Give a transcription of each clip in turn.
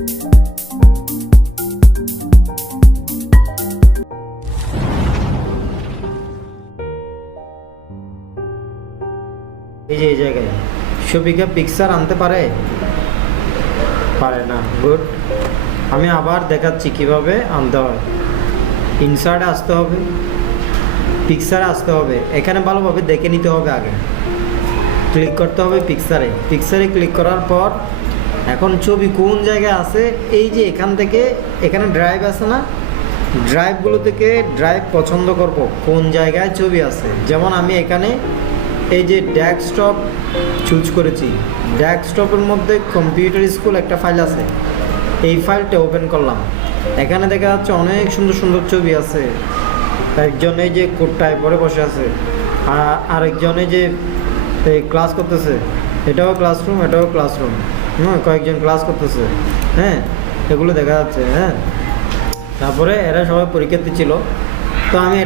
এই জায়গায় ছবিকে পিকচার আনতে পারে না। গুড, আমি আবার দেখাচ্ছি কিভাবে আনতে হয়। ইনসার্টে আসতে হবে, পিকচারে আসতে হবে, এখানে ভালোভাবে দেখে নিতে হবে। আগে ক্লিক করতে হবে পিকচারে ক্লিক করার পর এখন ছবি কোন জায়গায় আছে, এই যে এখান থেকে এখানে ড্রাইভ আছে না, ড্রাইভগুলো থেকে ড্রাইভ পছন্দ করব কোন জায়গায় ছবি আছে। যেমন আমি এখানে এই যে ডেস্কটপ চুজ করেছি, ডেস্কটপের মধ্যে কম্পিউটার স্কুল একটা ফাইল আছে, এই ফাইলটা ওপেন করলাম। এখানে দেখা যাচ্ছে অনেক সুন্দর সুন্দর ছবি আছে। একজন এই যে কোটটায় পরে বসে আছে, আরেকজনে যে ক্লাস করতেছে, এটাও ক্লাসরুম, এটাও ক্লাসরুম। কয়েকজন ক্লাস করতেছে, হ্যাঁ, এগুলো দেখা যাচ্ছে। হ্যাঁ, তারপরে এরা সবাই পরীক্ষার্থী ছিল। তো আমি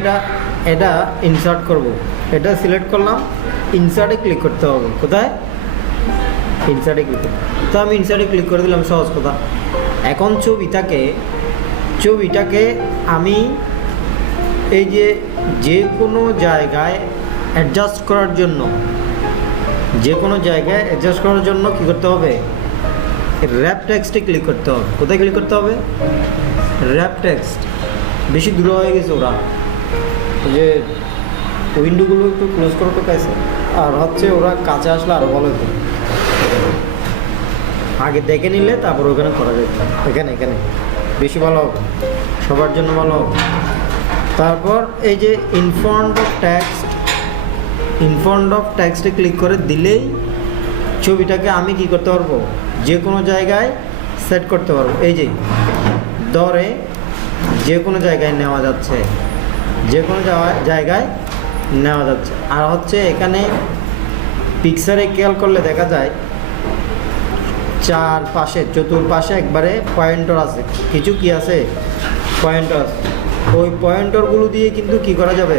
এটা ইনসার্ট করব, এটা সিলেক্ট করলাম, ইনসার্টে ক্লিক করতে হবে। কোথায়? ইনসার্টে ক্লিক করতে। তো আমি ইনসার্টে ক্লিক করে দিলাম, সহজ কথা। এখন ছবিটাকে আমি এই যে কোনো জায়গায় অ্যাডজাস্ট করার জন্য কী করতে হবে? র্যাপ টেক্সটে ক্লিক করতে হবে। কোথায় ক্লিক করতে হবে? Rap text. বেশি দূরে হয়ে গেছে ওরা, যে উইন্ডোগুলো একটু ক্লোজ করতে পাইছে, আর হচ্ছে ওরা কাছে আসলে আরও ভালো হতো। আগে দেখে নিলে তারপর ওখানে করা যেত। এখানে বেশি ভালো হবে, সবার জন্য ভালো হবে। তারপর এই যে ইনফ্রন্ট অফ টেক্সটে ক্লিক করে দিলেই ছবিটাকে আমি কি করতে পারবো? যে কোনো জায়গায় সেট করতে পারবো। এই যে ধরে যে কোনো জায়গায় নেওয়া যাচ্ছে, আর হচ্ছে এখানে পিকচারে খেয়াল করলে দেখা যায় চতুর্পাশে একবারে পয়েন্টার আছে, কিছু কি আছে? পয়েন্টার আছে। ওই পয়েন্টারগুলো দিয়ে কিন্তু কি করা যাবে?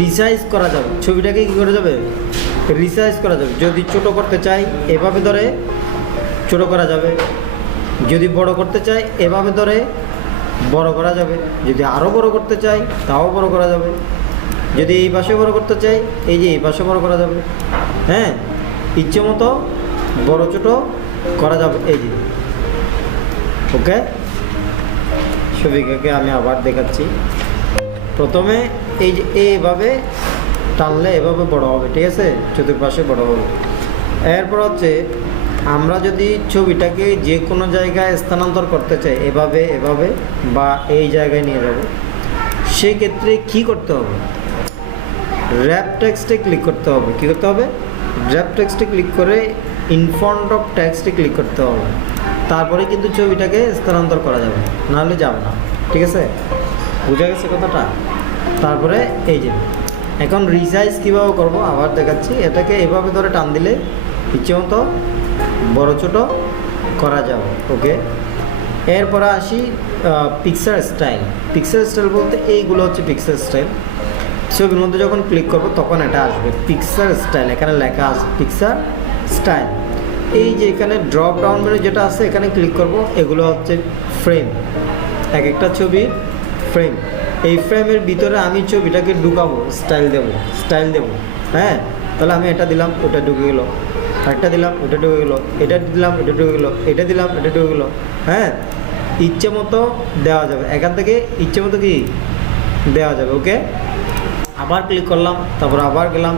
রিসাইজ করা যাবে। ছবিটাকে কি করা যাবে? রিসাইজ করা যাবে। যদি ছোট করতে চাই এভাবে ধরে ছোট করা যাবে, যদি বড় করতে চাই এভাবে ধরে বড় করা যাবে, যদি আরও বড় করতে চাই তাও বড় করা যাবে, যদি এই পাশে বড় করতে চাই এই যে এই পাশে বড় করা যাবে। হ্যাঁ, ইচ্ছে মতো বড় ছোট করা যাবে। এই যে ওকে, ছবিটাকে আমি আবার দেখাচ্ছি। প্রথমে এই যে এইভাবে টানলে এভাবে বড় হবে, ঠিক আছে, চতুর্পাশে বড় হবে। এরপর হচ্ছে আমরা যদি ছবিটাকে যে কোনো জায়গায় স্থানান্তর করতে চাই, এভাবে বা এই জায়গায় নিয়ে যাব, সেক্ষেত্রে কী করতে হবে? র্যাপ টেক্সটে ক্লিক করতে হবে। কী করতে হবে? র্যাপ টেক্সটে ক্লিক করে ইনফ্রন্ট অফ টেক্সটে ক্লিক করতে হবে। তারপরে কিন্তু ছবিটাকে স্থানান্তর করা যাবে, নাহলে যাবে না। ঠিক আছে, বুঝা গেছে কথাটা? তারপরে এই যে এখন রিসাইজ কীভাবে করব আবার দেখাচ্ছি। এটাকে এভাবে ধরে টান দিলে ইচ্ছে মতো বড়ো ছোটো করা যাবে। ওকে, এরপরে আসি পিকচার স্টাইল বলতে এইগুলো হচ্ছে পিকচার স্টাইল। ছবির মধ্যে যখন ক্লিক করব তখন এটা আসবে পিকচার স্টাইল। এখানে লেখা আছে পিকচার স্টাইল। এই যে এখানে ড্রপ ডাউন মেনু যেটা আছে এখানে ক্লিক করব, এগুলো হচ্ছে ফ্রেম, এক একটা ছবির ফ্রেম। এই ফ্রেমের ভিতরে আমি ছবিটাকে ঢুকাবো, স্টাইল দেব। হ্যাঁ, তাহলে আমি এটা দিলাম, ওটা ঢুকে গেলো, একটা দিলাম, ওটা ঢুকে গেলো, এটা দিলাম, এটা ঢুকে গেলো, এটা দিলাম, এটা ঢুকে গেলো। হ্যাঁ, ইচ্ছে মতো দেওয়া যাবে, এখান থেকে ইচ্ছে মতো কি দেওয়া যাবে। ওকে, আবার ক্লিক করলাম, তারপর আবার গেলাম,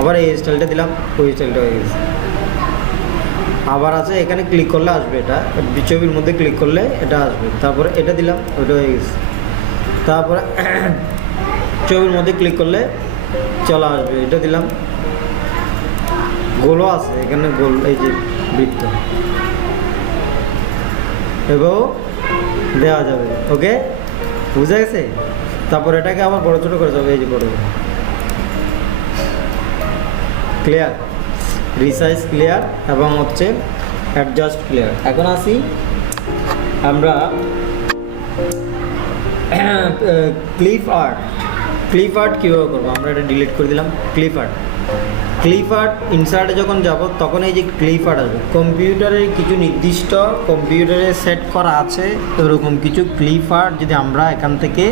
আবার এই স্টাইলটা দিলাম, ওই স্টাইলটা হয়ে গেছে। আবার আছে, এখানে ক্লিক করলে আসবে, এটা ছবির মধ্যে ক্লিক করলে এটা আসবে। তারপরে এটা দিলাম, ওইটা হয়ে গেছে। তারপরে ছবির মধ্যে ক্লিক করলে চলে আসবে, এটা দিলাম। গোলও আছে এখানে, গোল, এই যে বৃত্ত, এভাবেও দেওয়া যাবে। ওকে, বুঝা গেছে? তারপর এটাকে আবার বড় ছোটো করে যাবে, এই যে বড়, ক্লিয়ার, রিসাইজ ক্লিয়ার এবং হচ্ছে অ্যাডজাস্ট ক্লিয়ার। এখন আসি আমরা ক্লিপ আর্ট কীভাবে করবো। আমরা এটা ডিলিট করে দিলাম। ক্লিপ আর্ট ক্লিপ আর্ট ইনসার্টে যখন যাব তখন এই যে ক্লিপ আর্ট আসবে, কম্পিউটারের কিছু নির্দিষ্ট কম্পিউটারে সেট করা আছে এরকম কিছু ক্লিপ আর্ট যদি আমরা এখান থেকে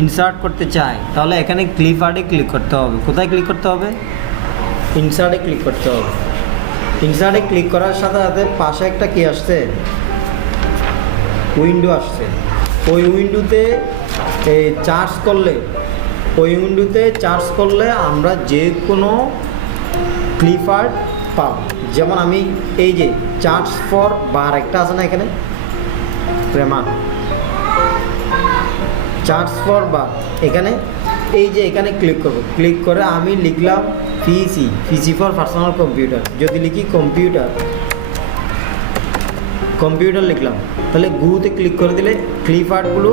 ইনসার্ট করতে চাই তাহলে এখানে ক্লিপ আর্টে ক্লিক করতে হবে। কোথায় ক্লিক করতে হবে? ইনসার্টে ক্লিক করতে হবে। ইনসার্টে ক্লিক করার সাথে সাথে পাশে একটা কি আসছে, উইন্ডো আসছে। ওই উইন্ডোতে চার্জ করলে আমরা যে কোনো ক্লিপ আর্ট পাব। যেমন আমি এই যে চার্জ ফর বার একটা আছে না এখানে, প্রেমা চার্জ ফর বার, এখানে এই যে এখানে ক্লিক করব। ক্লিক করে আমি লিখলাম পিসি ফর পার্সোনাল কম্পিউটার। যদি লিখি কম্পিউটার লিখলাম, তাহলে গুতে ক্লিক করে দিলে ক্লিপ আর্টগুলো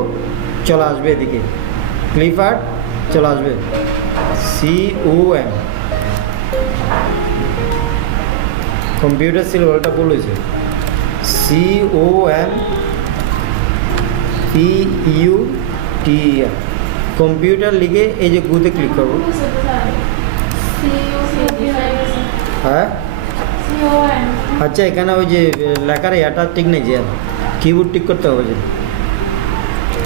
চলে আসবে। এদিকে ক্লিপ আর্ট চলে আসবে, COM কম্পিউটার ছিল ওটা ভুল হয়েছে, COMPUTER কম্পিউটার লিখে এই যে গুতে ক্লিক করব। হ্যাঁ আচ্ছা, এখানে ওই যে লেখার এটা ঠিক নেই, যে কিবোর্ড ঠিক করতে হবে যে।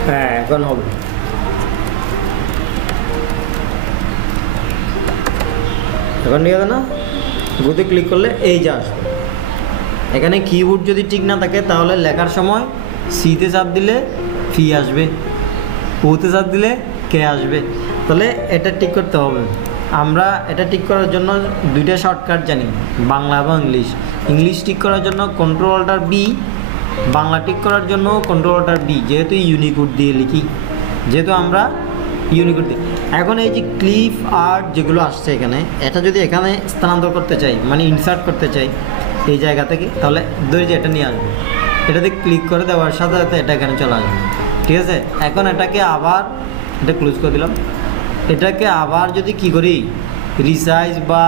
হ্যাঁ এখন হবে। এখন ঠিক আছে না? গুতে ক্লিক করলে এই যে আসবে। এখানে কিবোর্ড যদি ঠিক না থাকে তাহলে লেখার সময় সিতে চাপ দিলে ফি আসবে, ওতে চাপ দিলে কে আসবে। তাহলে এটা ঠিক করতে হবে। আমরা এটা ঠিক করার জন্য দুইটা শর্টকাট জানি, বাংলা এবং ইংলিশ ঠিক করার জন্য Ctrl+B, বাংলা ঠিক করার জন্য Ctrl+D, যেহেতু ইউনিকোড দিয়ে লিখি, যেহেতু আমরা ইউনিকোড দিই। এখন এই যে ক্লিপ আর্ট যেগুলো আসছে এখানে, এটা যদি এখানে স্থানান্তর করতে চাই, মানে ইনসার্ট করতে চাই এই জায়গা থেকে, তাহলে ধরে যে এটা নিয়ে আসবে, এটাতে ক্লিক করে দেওয়ার সাথে সাথে এটা এখানে চলে আসবে। ঠিক আছে, এখন এটাকে আবার এটা ক্লোজ করে দিলাম। এটাকে আবার যদি কি করি, রিসাইজ বা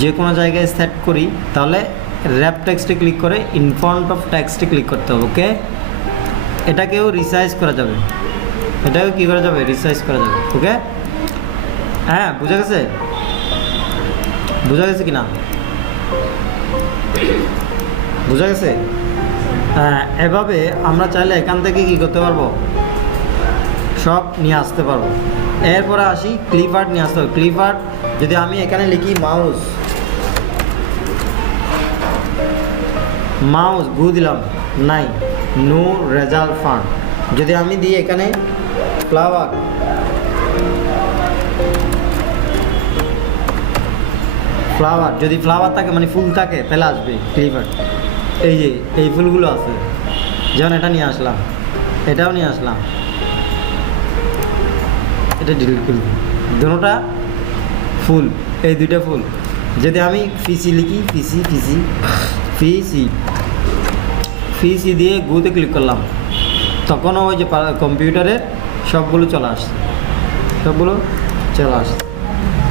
যে কোনো জায়গায় সেট করি, তাহলে র্যাপ টেক্সটে ক্লিক করে ইন ফ্রন্ট অফ টেক্সটে ক্লিক করতে হবে। ওকে, এটাকেও রিসাইজ করা যাবে, এটাকেও কী করা যাবে, রিসাইজ করা যাবে। ওকে, হ্যাঁ বুঝা গেছে কি না? বুঝা গেছে? হ্যাঁ, এভাবে আমরা চাইলে এখান থেকে কী করতে পারবো, সব নিয়ে আসতে পারবো। এরপরে আসি ক্লিপ আর্ট নিয়ে আসতে হবে। ক্লিপ আর্ট যদি আমি এখানে লিখি মাউস গু দিলাম, নাই, নো রেজাল্ট ফান্ড। যদি আমি দিই এখানে ফ্লাওয়ার, যদি ফ্লাওয়ার থাকে মানে ফুল থাকে তাহলে আসবে ক্লিপ আর্ট। এই যে এই ফুলগুলো আছে, যেমন এটা নিয়ে আসলাম, এটাও নিয়ে আসলাম, এটা ডিলিট করে দিই, দুটোটা ফুল, এই দুইটা ফুল। যদি আমি পিসি লিখি, পিসি দিয়ে গুতে ক্লিক করলাম, তখনও ওই যে কম্পিউটারের সবগুলো চলে আসছে।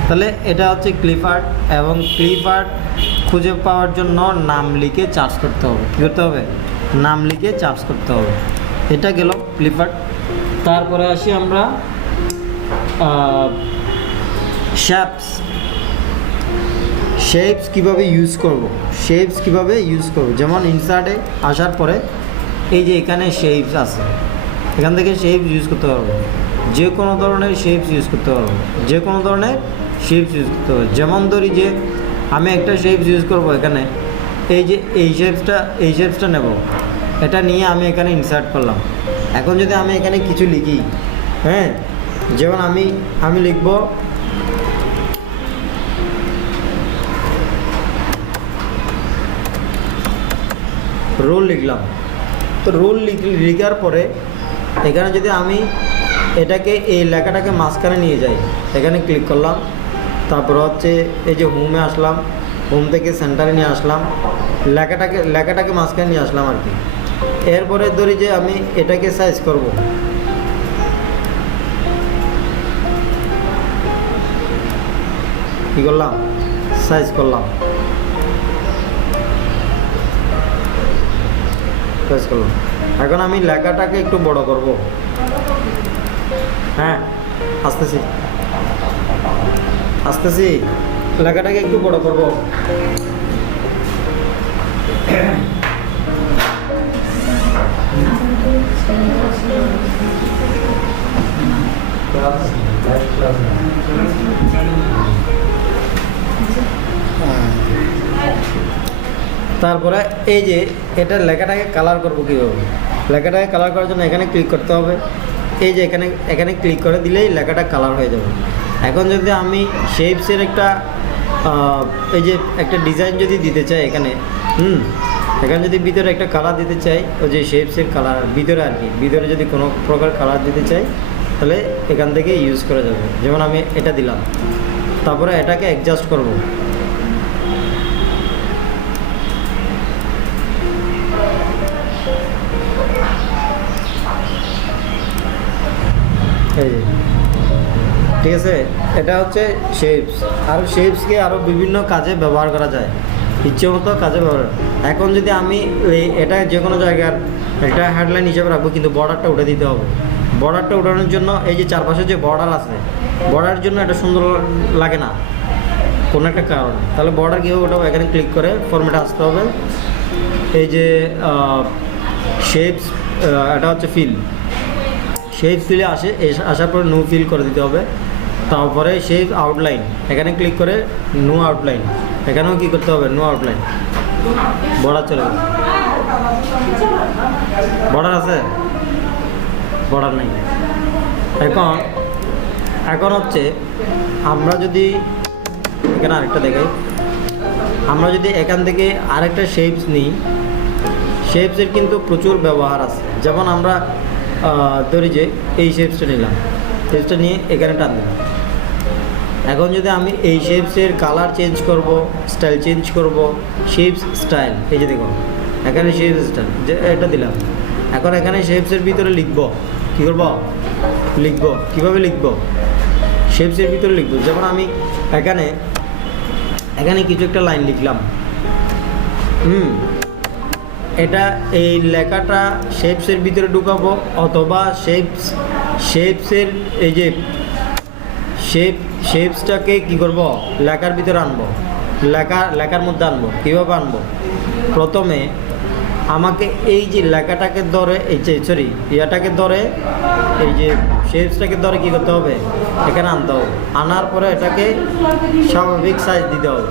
তাহলে এটা হচ্ছে ক্লিপ আর্ট। এবং ক্লিপ আর্ট খুঁজে পাওয়ার জন্য নাম লিখে চার্জ করতে হবে। কী করতে হবে? নাম লিখে চার্জ করতে হবে। এটা গেল ক্লিপ আর্ট। তারপরে আসি আমরা শেপস কীভাবে ইউজ করব। যেমন ইনসার্টে আসার পরে এই যে এখানে শেপস আছে, এখান থেকে শেপস ইউজ করতে পারবো, যে কোনো ধরনের শেপস ইউজ করতে পারবো, যেমন ধরি যে আমি একটা শেপস ইউজ করব এখানে, এই যে এই শেপসটা নেব, এটা নিয়ে আমি এখানে ইনসার্ট করলাম। এখন যদি আমি এখানে কিছু লিখি, হ্যাঁ, যেমন আমি লিখব রোল লিখলাম। তো রোল লিখার পরে এখানে যদি আমি এটাকে এই লেখাটাকে মাঝখানে নিয়ে যাই, এখানে ক্লিক করলাম, তারপর হচ্ছে এই যে হোমে আসলাম, হোম থেকে সেন্টারে নিয়ে আসলাম, লেখাটাকে মাঝখানে নিয়ে আসলাম আর কি। এরপরে ধরি যে আমি এটাকে সাইজ করব, কী করলাম, সাইজ করলাম। এখন আমি লেখাটাকে একটু বড় করব। হ্যাঁ, আসতেছি। লেখাটাকে একটু বড় করব। তারপরে এই যে এটা লেখাটাকে কালার করব কীভাবে, লেখাটাকে কালার করার জন্য এখানে ক্লিক করতে হবে। এই যে এখানে এখানে ক্লিক করে দিলেই লেখাটা কালার হয়ে যাবে। এখন যদি আমি শেপসের একটা এই যে একটা ডিজাইন যদি দিতে চাই এখানে, এখানে যদি ভিতরে একটা কালার দিতে চাই, ওই যে শেপসের কালার ভিতরে আর কি, ভিতরে যদি কোনো প্রকার কালার দিতে চাই তাহলে এখান থেকে ইউজ করা যাবে। যেমন আমি এটা দিলাম, তারপরে এটাকে অ্যাডজাস্ট করব। এই ঠিক আছে, এটা হচ্ছে শেপস। আর শেপসকে আরও বিভিন্ন কাজে ব্যবহার করা যায়, ইচ্ছে মতো কাজে ব্যবহার। এখন যদি আমি এটা যে কোনো জায়গার একটা হেডলাইন হিসেবে রাখবো, কিন্তু বর্ডারটা উঠে দিতে হবে। বর্ডারটা উঠানোর জন্য এই যে চারপাশে যে বর্ডার আছে, বর্ডারের জন্য এটা সুন্দর লাগে না কোনো একটা কারণ, তাহলে বর্ডার কীভাবে ওঠাবো, এখানে ক্লিক করে ফরম্যাটে আসতে হবে। এই যে শেপস, এটা হচ্ছে ফিল, শেপ ফিলে আসার পরে নো ফিল করে দিতে হবে। তারপরে শেপ আউটলাইন, এখানে ক্লিক করে নো আউটলাইন, এখানেও কী করতে হবে, নো আউটলাইন। বর্ডার চলে গেছে, বর্ডার আছে, বর্ডার নেই। এখন হচ্ছে আমরা যদি এখানে আরেকটা দেখাই, আমরা যদি এখান থেকে আরেকটা শেপস নিই, শেপসের কিন্তু প্রচুর ব্যবহার আছে। যেমন আমরা ধরি যে এই শেপসটা নিলাম, শেপসটা নিয়ে এখানে টান দিলাম। এখন যদি আমি এই শেপসের কালার চেঞ্জ করব, স্টাইল চেঞ্জ করব, শেপস স্টাইল, এই যে দেখো এখানে শেপস স্টাইল যে এটা দিলাম। এখন এখানে শেপসের ভিতরে লিখব, কী করব, লিখব, কীভাবে লিখব, শেপসের ভিতরে লিখব। যেমন আমি এখানে কিছু একটা লাইন লিখলাম, এটা এই লেখাটা শেপসের ভিতরে ঢুকাবো, অথবা শেপসের এই যে শেপসটাকে কী করব, লেখার ভিতরে আনবো, লেখার মধ্যে আনবো। কীভাবে আনবো, প্রথমে আমাকে এই যে লেখাটাকে ধরে, এই যে ইয়াটাকে ধরে, এই যে শেপসটাকে ধরে কী করতে হবে, এখানে আনতে হবে। আনার পরে এটাকে স্বাভাবিক সাইজ দিতে হবে,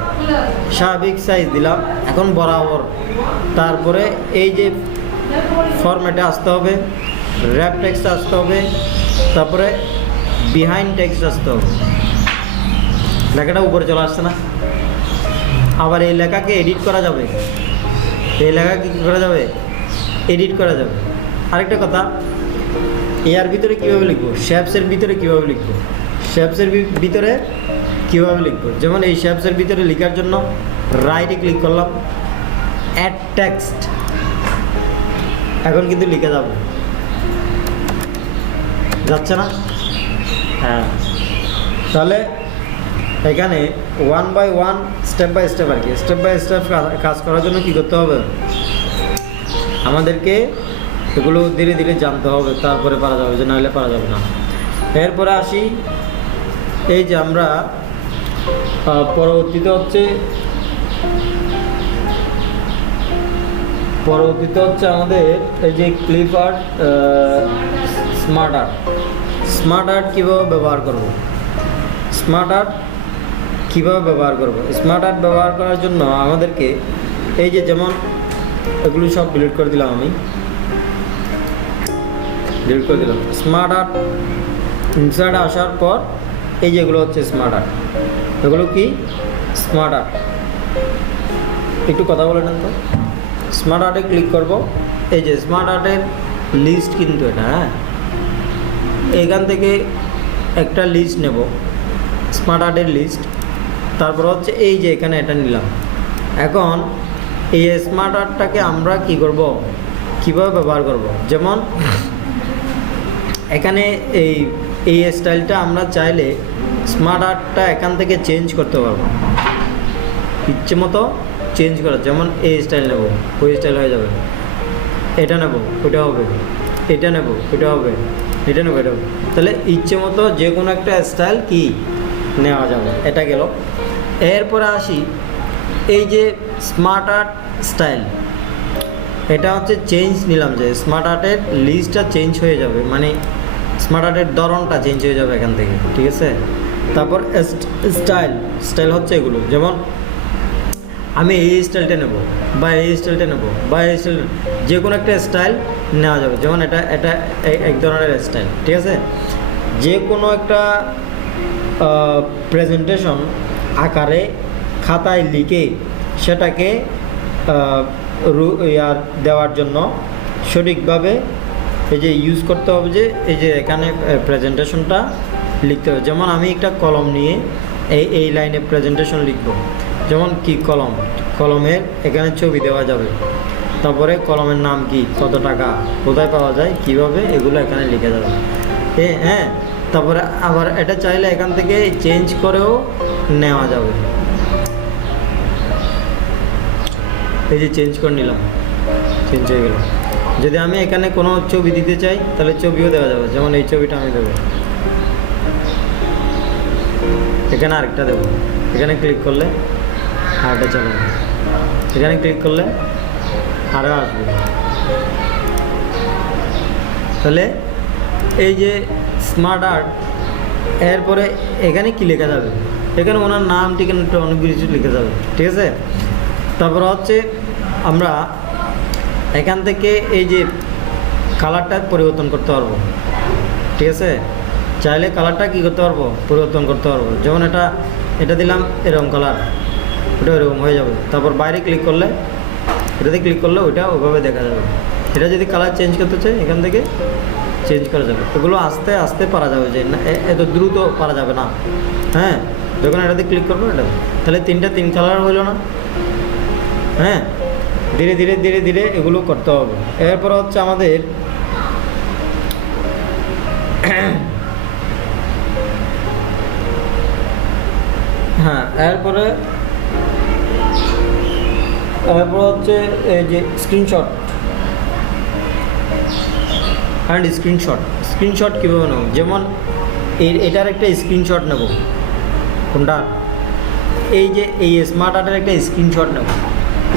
স্বাভাবিক সাইজ দিলাম। এখন বরাবর, তারপরে এই যে ফরম্যাটে আসতে হবে, র্যাপ টেক্সট আসতে হবে, তারপরে বিহাইন্ড টেক্সট আসতে হবে। লেখাটা উপরে চলে আসছে না? আবার এই লেখাকে এডিট করা যাবে, এই লেখা কী করা যাবে, এডিট করা যাবে। আরেকটা কথা, এর ভিতরে কীভাবে লিখবো, শেপসের ভিতরে কীভাবে লিখবো, শেপসের ভিতরে কীভাবে লিখবো। যেমন এই শেপসের ভিতরে লেখার জন্য রাইটে ক্লিক করলাম, অ্যাড টেক্সট, এখন কিন্তু লিখে যাবে, যাচ্ছে না? হ্যাঁ, তাহলে এখানে 1 by 1 স্টেপ বাই স্টেপ আর কি, স্টেপ বাই স্টেপ কাজ করার জন্য কী করতে হবে, আমাদেরকে এগুলো ধীরে ধীরে জানতে হবে, তারপরে পারা যাবে, যে নাহলে পারা যাবে না। এরপরে আসি, এই যে আমরা পরবর্তীতে হচ্ছে আমাদের এই যে ক্লিপ আর্ট, স্মার্ট আর্ট কীভাবে ব্যবহার করব, স্মার্ট আর্ট ব্যবহার করার জন্য আমাদেরকে এই যে, যেমন এগুলো সব ডিলিট করে দিলাম, আমি ডিলিট করে দিলাম। স্মার্ট আর্ট ইনসার্ট আসার পর এই যেগুলো হচ্ছে স্মার্ট আর্ট, এগুলো কি স্মার্ট আর্ট, একটু কথা বলে নেন তো। স্মার্ট আর্টে ক্লিক করব, এই যে স্মার্ট আর্টের লিস্ট কিন্তু এটা, হ্যাঁ, এখান থেকে একটা লিস্ট নেব, স্মার্ট আর্টের লিস্ট। তারপর হচ্ছে এই যে এখানে এটা নিলাম। এখন এই স্মার্ট আর্টটাকে আমরা কি করব, কীভাবে ব্যবহার করব। যেমন এখানে এই স্টাইলটা আমরা চাইলে স্মার্ট আর্টটা এখান থেকে চেঞ্জ করতে পারবো, ইচ্ছে মতো চেঞ্জ করা। যেমন এই স্টাইল নেব, ওই স্টাইল হয়ে যাবে, এটা নেব ওইটা হবে, এটা নেব ওইটা হবে, এটা নেব এটা হবে। তাহলে ইচ্ছে মতো যে কোনো একটা স্টাইল কি নেওয়া যাবে। এটা গেল। এরপরে আসি এই যে স্মার্ট আর্ট স্টাইল, এটা হচ্ছে চেঞ্জ নিলাম যে স্মার্ট আর্টের লিস্টটা চেঞ্জ হয়ে যাবে, মানে স্মার্ট আর্টের ধরনটা চেঞ্জ হয়ে যাবে এখান থেকে, ঠিক আছে। তারপর স্টাইল হচ্ছে এগুলো, যেমন আমি এই স্টাইলটা নেব বা এই স্টাইলটা নেব বা এই স্টাইল, যে কোনো একটা স্টাইল নেওয়া যাবে। যেমন এটা এটা এক ধরনের স্টাইল, ঠিক আছে। যে কোনো একটা প্রেজেন্টেশন আকারে খাতায় লিখে সেটাকে দেওয়ার জন্য সঠিকভাবে এই যে ইউজ করতে হবে, যে এই যে এখানে প্রেজেন্টেশনটা লিখতে হবে। যেমন আমি একটা কলম নিয়ে এই লাইনে প্রেজেন্টেশন লিখব, যেমন কি কলমের এখানে ছবি দেওয়া যাবে, তারপরে কলমের নাম কি, কত টাকা, কোথায় পাওয়া যায়, কিভাবে, এগুলো এখানে লিখে যাবে। হ্যাঁ, তারপরে আবার এটা চাইলে এখান থেকে চেঞ্জ করেও নেওয়া যাবে। এই যে চেঞ্জ করে নিলাম, চেঞ্জ হয়ে গেল। যদি আমি এখানে কোনো ছবি দিতে চাই তাহলে ছবিও দেওয়া যাবে, যেমন এই ছবিটা আমি দেবো, এখানে আরেকটা দেবো, এখানে ক্লিক করলে আরেকটা চলে, এখানে ক্লিক করলে আরও আসবে। তাহলে এই যে স্মার্ট আর্ট, এরপরে এখানে কি লেখা যাবে, এখানে ওনার নাম, ঠিকানাটা, অনেক কিছু লিখে যাবে, ঠিক আছে। তারপরে হচ্ছে আমরা এখান থেকে এই যে কালারটা পরিবর্তন করতে পারবো, ঠিক আছে। চাইলে কালারটা কী করতে পারবো, পরিবর্তন করতে পারবো। যেমন এটা দিলাম এরকম কালার, ওটা এরকম হয়ে যাবে। তারপর বাইরে ক্লিক করলে, এটাতে ক্লিক করলে ওইটা ওইভাবে দেখা যাবে। এটা যদি কালার চেঞ্জ করতে চাই এখান থেকে চেঞ্জ করা যাবে। এগুলো আস্তে আস্তে পারা যাবে, যে না এত দ্রুত পারা যাবে না। হ্যাঁ, যখন এটাতে ক্লিক করবো এটা, তাহলে তিন কালার হইলো না। হ্যাঁ, ধীরে ধীরে ধীরে ধীরে এগুলো করতে হবে। এরপর হচ্ছে আমাদের হ্যাঁ, এরপরে হচ্ছে এই যে স্ক্রিনশট কীভাবে নেব, যেমন এটার একটা স্ক্রিনশট নেব, কোনটা, এই যে এই স্মার্ট আর্টের একটা স্ক্রিনশট নেব।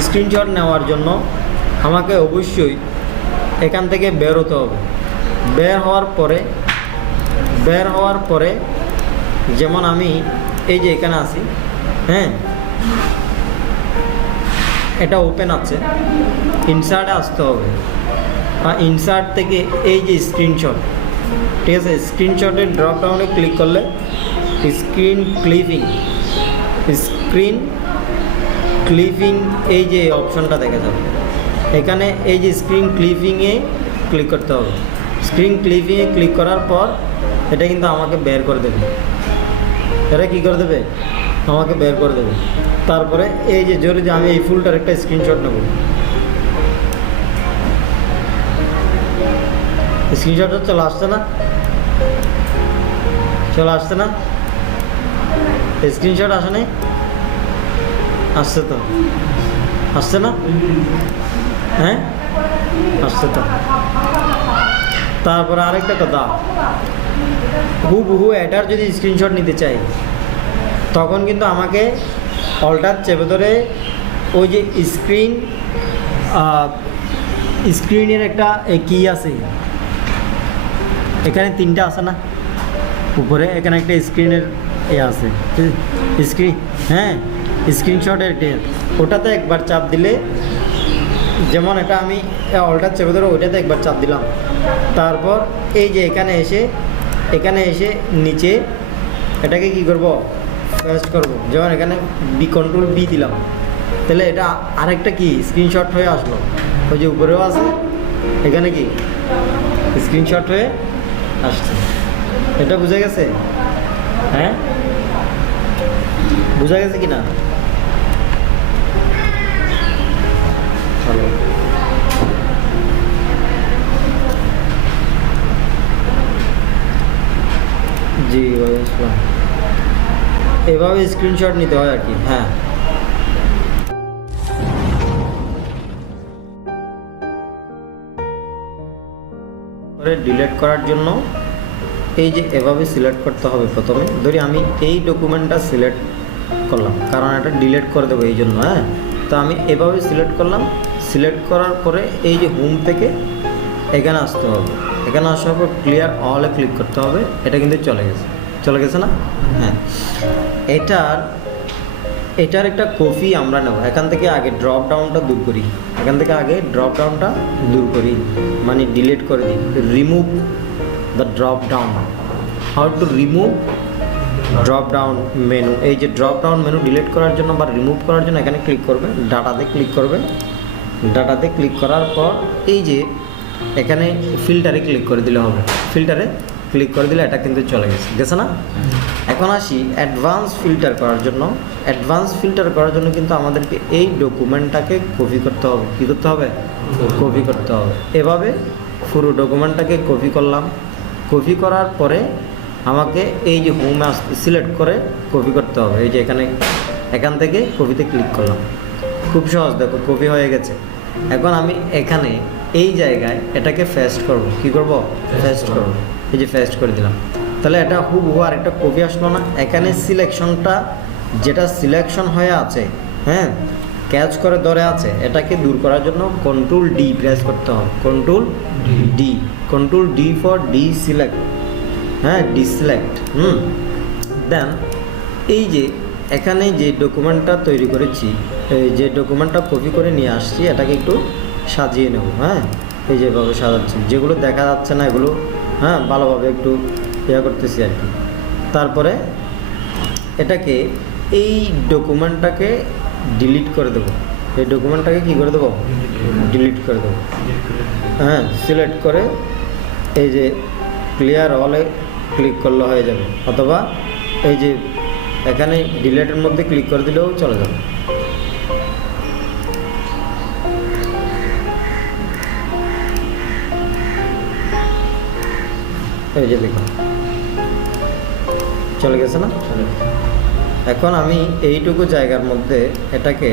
স্ক্রিনশট নেওয়ার জন্য আমাকে অবশ্যই এখান থেকে বের হতে হবে। বের হওয়ার পরে যেমন আমি এই যে এখানে আসি, হ্যাঁ, এটা ওপেন আছে, ইনসার্টে আসতে হবে। আর ইনসার্ট থেকে এই যে স্ক্রিনশট, ঠিক আছে, স্ক্রিনশটের ড্রপ ডাউনে ক্লিক করলে স্ক্রিন ক্লিপিং এই যে অপশনটা দেখা যাবে। এখানে এই যে স্ক্রিন ক্লিপিংয়ে ক্লিক করতে হবে। স্ক্রিন ক্লিপিংয়ে ক্লিক করার পর এটা কিন্তু আমাকে বের করে দেবে। এটা কী করে দেবে, আমাকে বের করে দেবে। তারপরে এই যে যদি আমি এই ফুলটার একটা স্ক্রিনশট নেব, স্ক্রিনশটটা চলে আসছে না, স্ক্রিনশট আসে নাই, আসছে তো, আসছে না, হ্যাঁ আসছে তো। তারপরে আরেকটা কথা, হুবহু এটার যদি স্ক্রিনশট নিতে চাই তখন কিন্তু আমাকে অল্টার চেপে ধরে ওই যে স্ক্রিনের একটা কি আছে, এখানে তিনটা আছে না উপরে, এখানে একটা স্ক্রিনের আছে হ্যাঁ, স্ক্রিনশটের ওটাতে একবার চাপ দিলে, যেমন এটা আমি অল্টার চেপে ধরে ওইটাতে একবার চাপ দিলাম, তারপর এই যে এখানে এসে নিচে এটাকে কি করব, পেস্ট করব। যেমন এখানে কন্ট্রোল বি দিলাম, তাহলে এটা আরেকটা কি স্ক্রিনশট হয়ে আসলো, ওই যে উপরেও আছে, এখানে কি স্ক্রিনশট হয়ে আসছে। এটা বুঝা গেছে? হ্যাঁ, বুঝা গেছে কি না? ভালো। জি আসসালাম। এভাবে স্ক্রিনশট নিতে হয় আর কি। হ্যাঁ, ডিলিট করার জন্য এই যে এভাবে সিলেক্ট করতে হবে। প্রথমে ধরি আমি এই ডকুমেন্টটা সিলেক্ট করলাম, কারণ এটা ডিলিট করে দেবো এই জন্য। হ্যাঁ, তো আমি এভাবে সিলেক্ট করলাম। সিলেক্ট করার পরে এই যে হোম থেকে এখানে আসতে হবে, এখানে আসার পর ক্লিয়ার অলে ক্লিক করতে হবে। এটা কিন্তু চলে গেছে না? হ্যাঁ, এটার একটা কপি আমরা নেব। এখান থেকে আগে ড্রপ ডাউনটা দূর করি, মানে ডিলিট করে দিই। Remove the drop down. How to remove drop down menu. এই যে ড্রপ ডাউন মেনু ডিলিট করার জন্য বা রিমুভ করার জন্য এখানে ক্লিক করবে, ডাটাতে ক্লিক করার পর এই যে এখানে ফিল্টারে ক্লিক করে দিলে হবে। ফিল্টারে ক্লিক করে দিলে এটা কিন্তু চলে গেছে না? এখন আসি অ্যাডভান্স ফিল্টার করার জন্য কিন্তু আমাদেরকে এই ডকুমেন্টটাকে কপি করতে হবে। কী করতে হবে? কপি করতে হবে। এভাবে পুরো ডকুমেন্টটাকে কপি করলাম। কপি করার পরে আমাকে এই যে হোমে সিলেক্ট করে কপি করতে হবে। এই যে এখান থেকে কপিতে ক্লিক করলাম। খুব সহজ, দেখো কপি হয়ে গেছে। এখন আমি এখানে এই জায়গায় এটাকে পেস্ট করব। কি করব? পেস্ট করব। এই যে পেস্ট করে দিলাম। তাহলে এটা হুবহু আর একটা কপি আসলো না? এখানে সিলেকশনটা যেটা সিলেকশন হয়ে আছে, হ্যাঁ, ক্যাচ করে ধরে আছে, এটাকে দূর করার জন্য কন্ট্রোল ডি প্রেস করতে হবে। Control D for deselect. হ্যাঁ, ডিসিলেক্ট। দেন এই যে এখানে যে ডকুমেন্টটা তৈরি করেছি, যে ডকুমেন্টটা কপি করে নিয়ে আসছি, এটাকে একটু সাজিয়ে নেব। হ্যাঁ, এই যেভাবে সাজাচ্ছি, যেগুলো দেখা যাচ্ছে না এগুলো হ্যাঁ ভালোভাবে একটু করতেছি আর কি। তারপরে এটাকে এই ডকুমেন্টটাকে ডিলিট করে দেবো। এই ডকুমেন্টটাকে কী করে দেবো? ডিলিট করে দেবো। হ্যাঁ, সিলেক্ট করে এই যে ক্লিয়ার অলে ক্লিক করলে হয়ে যাবে, অথবা এই যে এখানে ডিলিটের মধ্যে ক্লিক করে দিলেও চলে যাবে। এই যে দেখুন চলে গেছে না? এখন আমি এইটুকু জায়গার মধ্যে এটাকে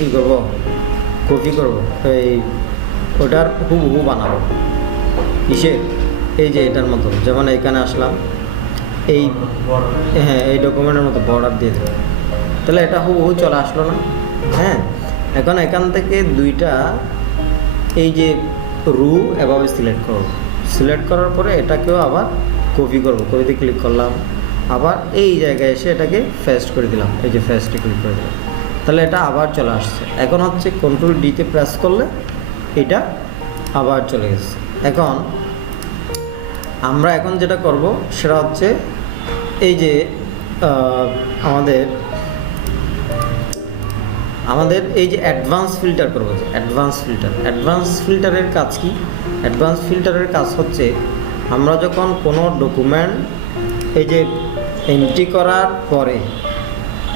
কি করব? কপি করব। এই ওটার হুবহু বানাবো। কিসের? এই যে এটার মতো, যেমন এখানে আসলাম, এই ডকুমেন্টের মতো বর্ডার দিয়ে দেবো। তাহলে এটা হুবহু চলে আসলো না? হ্যাঁ, এখন এখান থেকে দুইটা এই যে রু এভাবে সিলেক্ট করার পরে এটাকেও আবার কপি করব। কপিতে ক্লিক করলাম, আবার এই জায়গায় এসে এটাকে পেস্ট করে দিলাম। এই যে পেস্টে ক্লিক করে দিলাম, তাহলে এটা আবার চলে আসছে। এখন হচ্ছে কন্ট্রোল ডিতে প্রেস করলে এটা আবার চলে গেছে। এখন আমরা যেটা করব সেটা হচ্ছে এই যে আমাদের এই যে অ্যাডভান্স ফিল্টার করবো। যে অ্যাডভান্স ফিল্টারের কাজ কি? অ্যাডভান্স ফিল্টারের কাজ হচ্ছে আমরা যখন কোনো ডকুমেন্ট এই যে এন্ট্রি করার পরে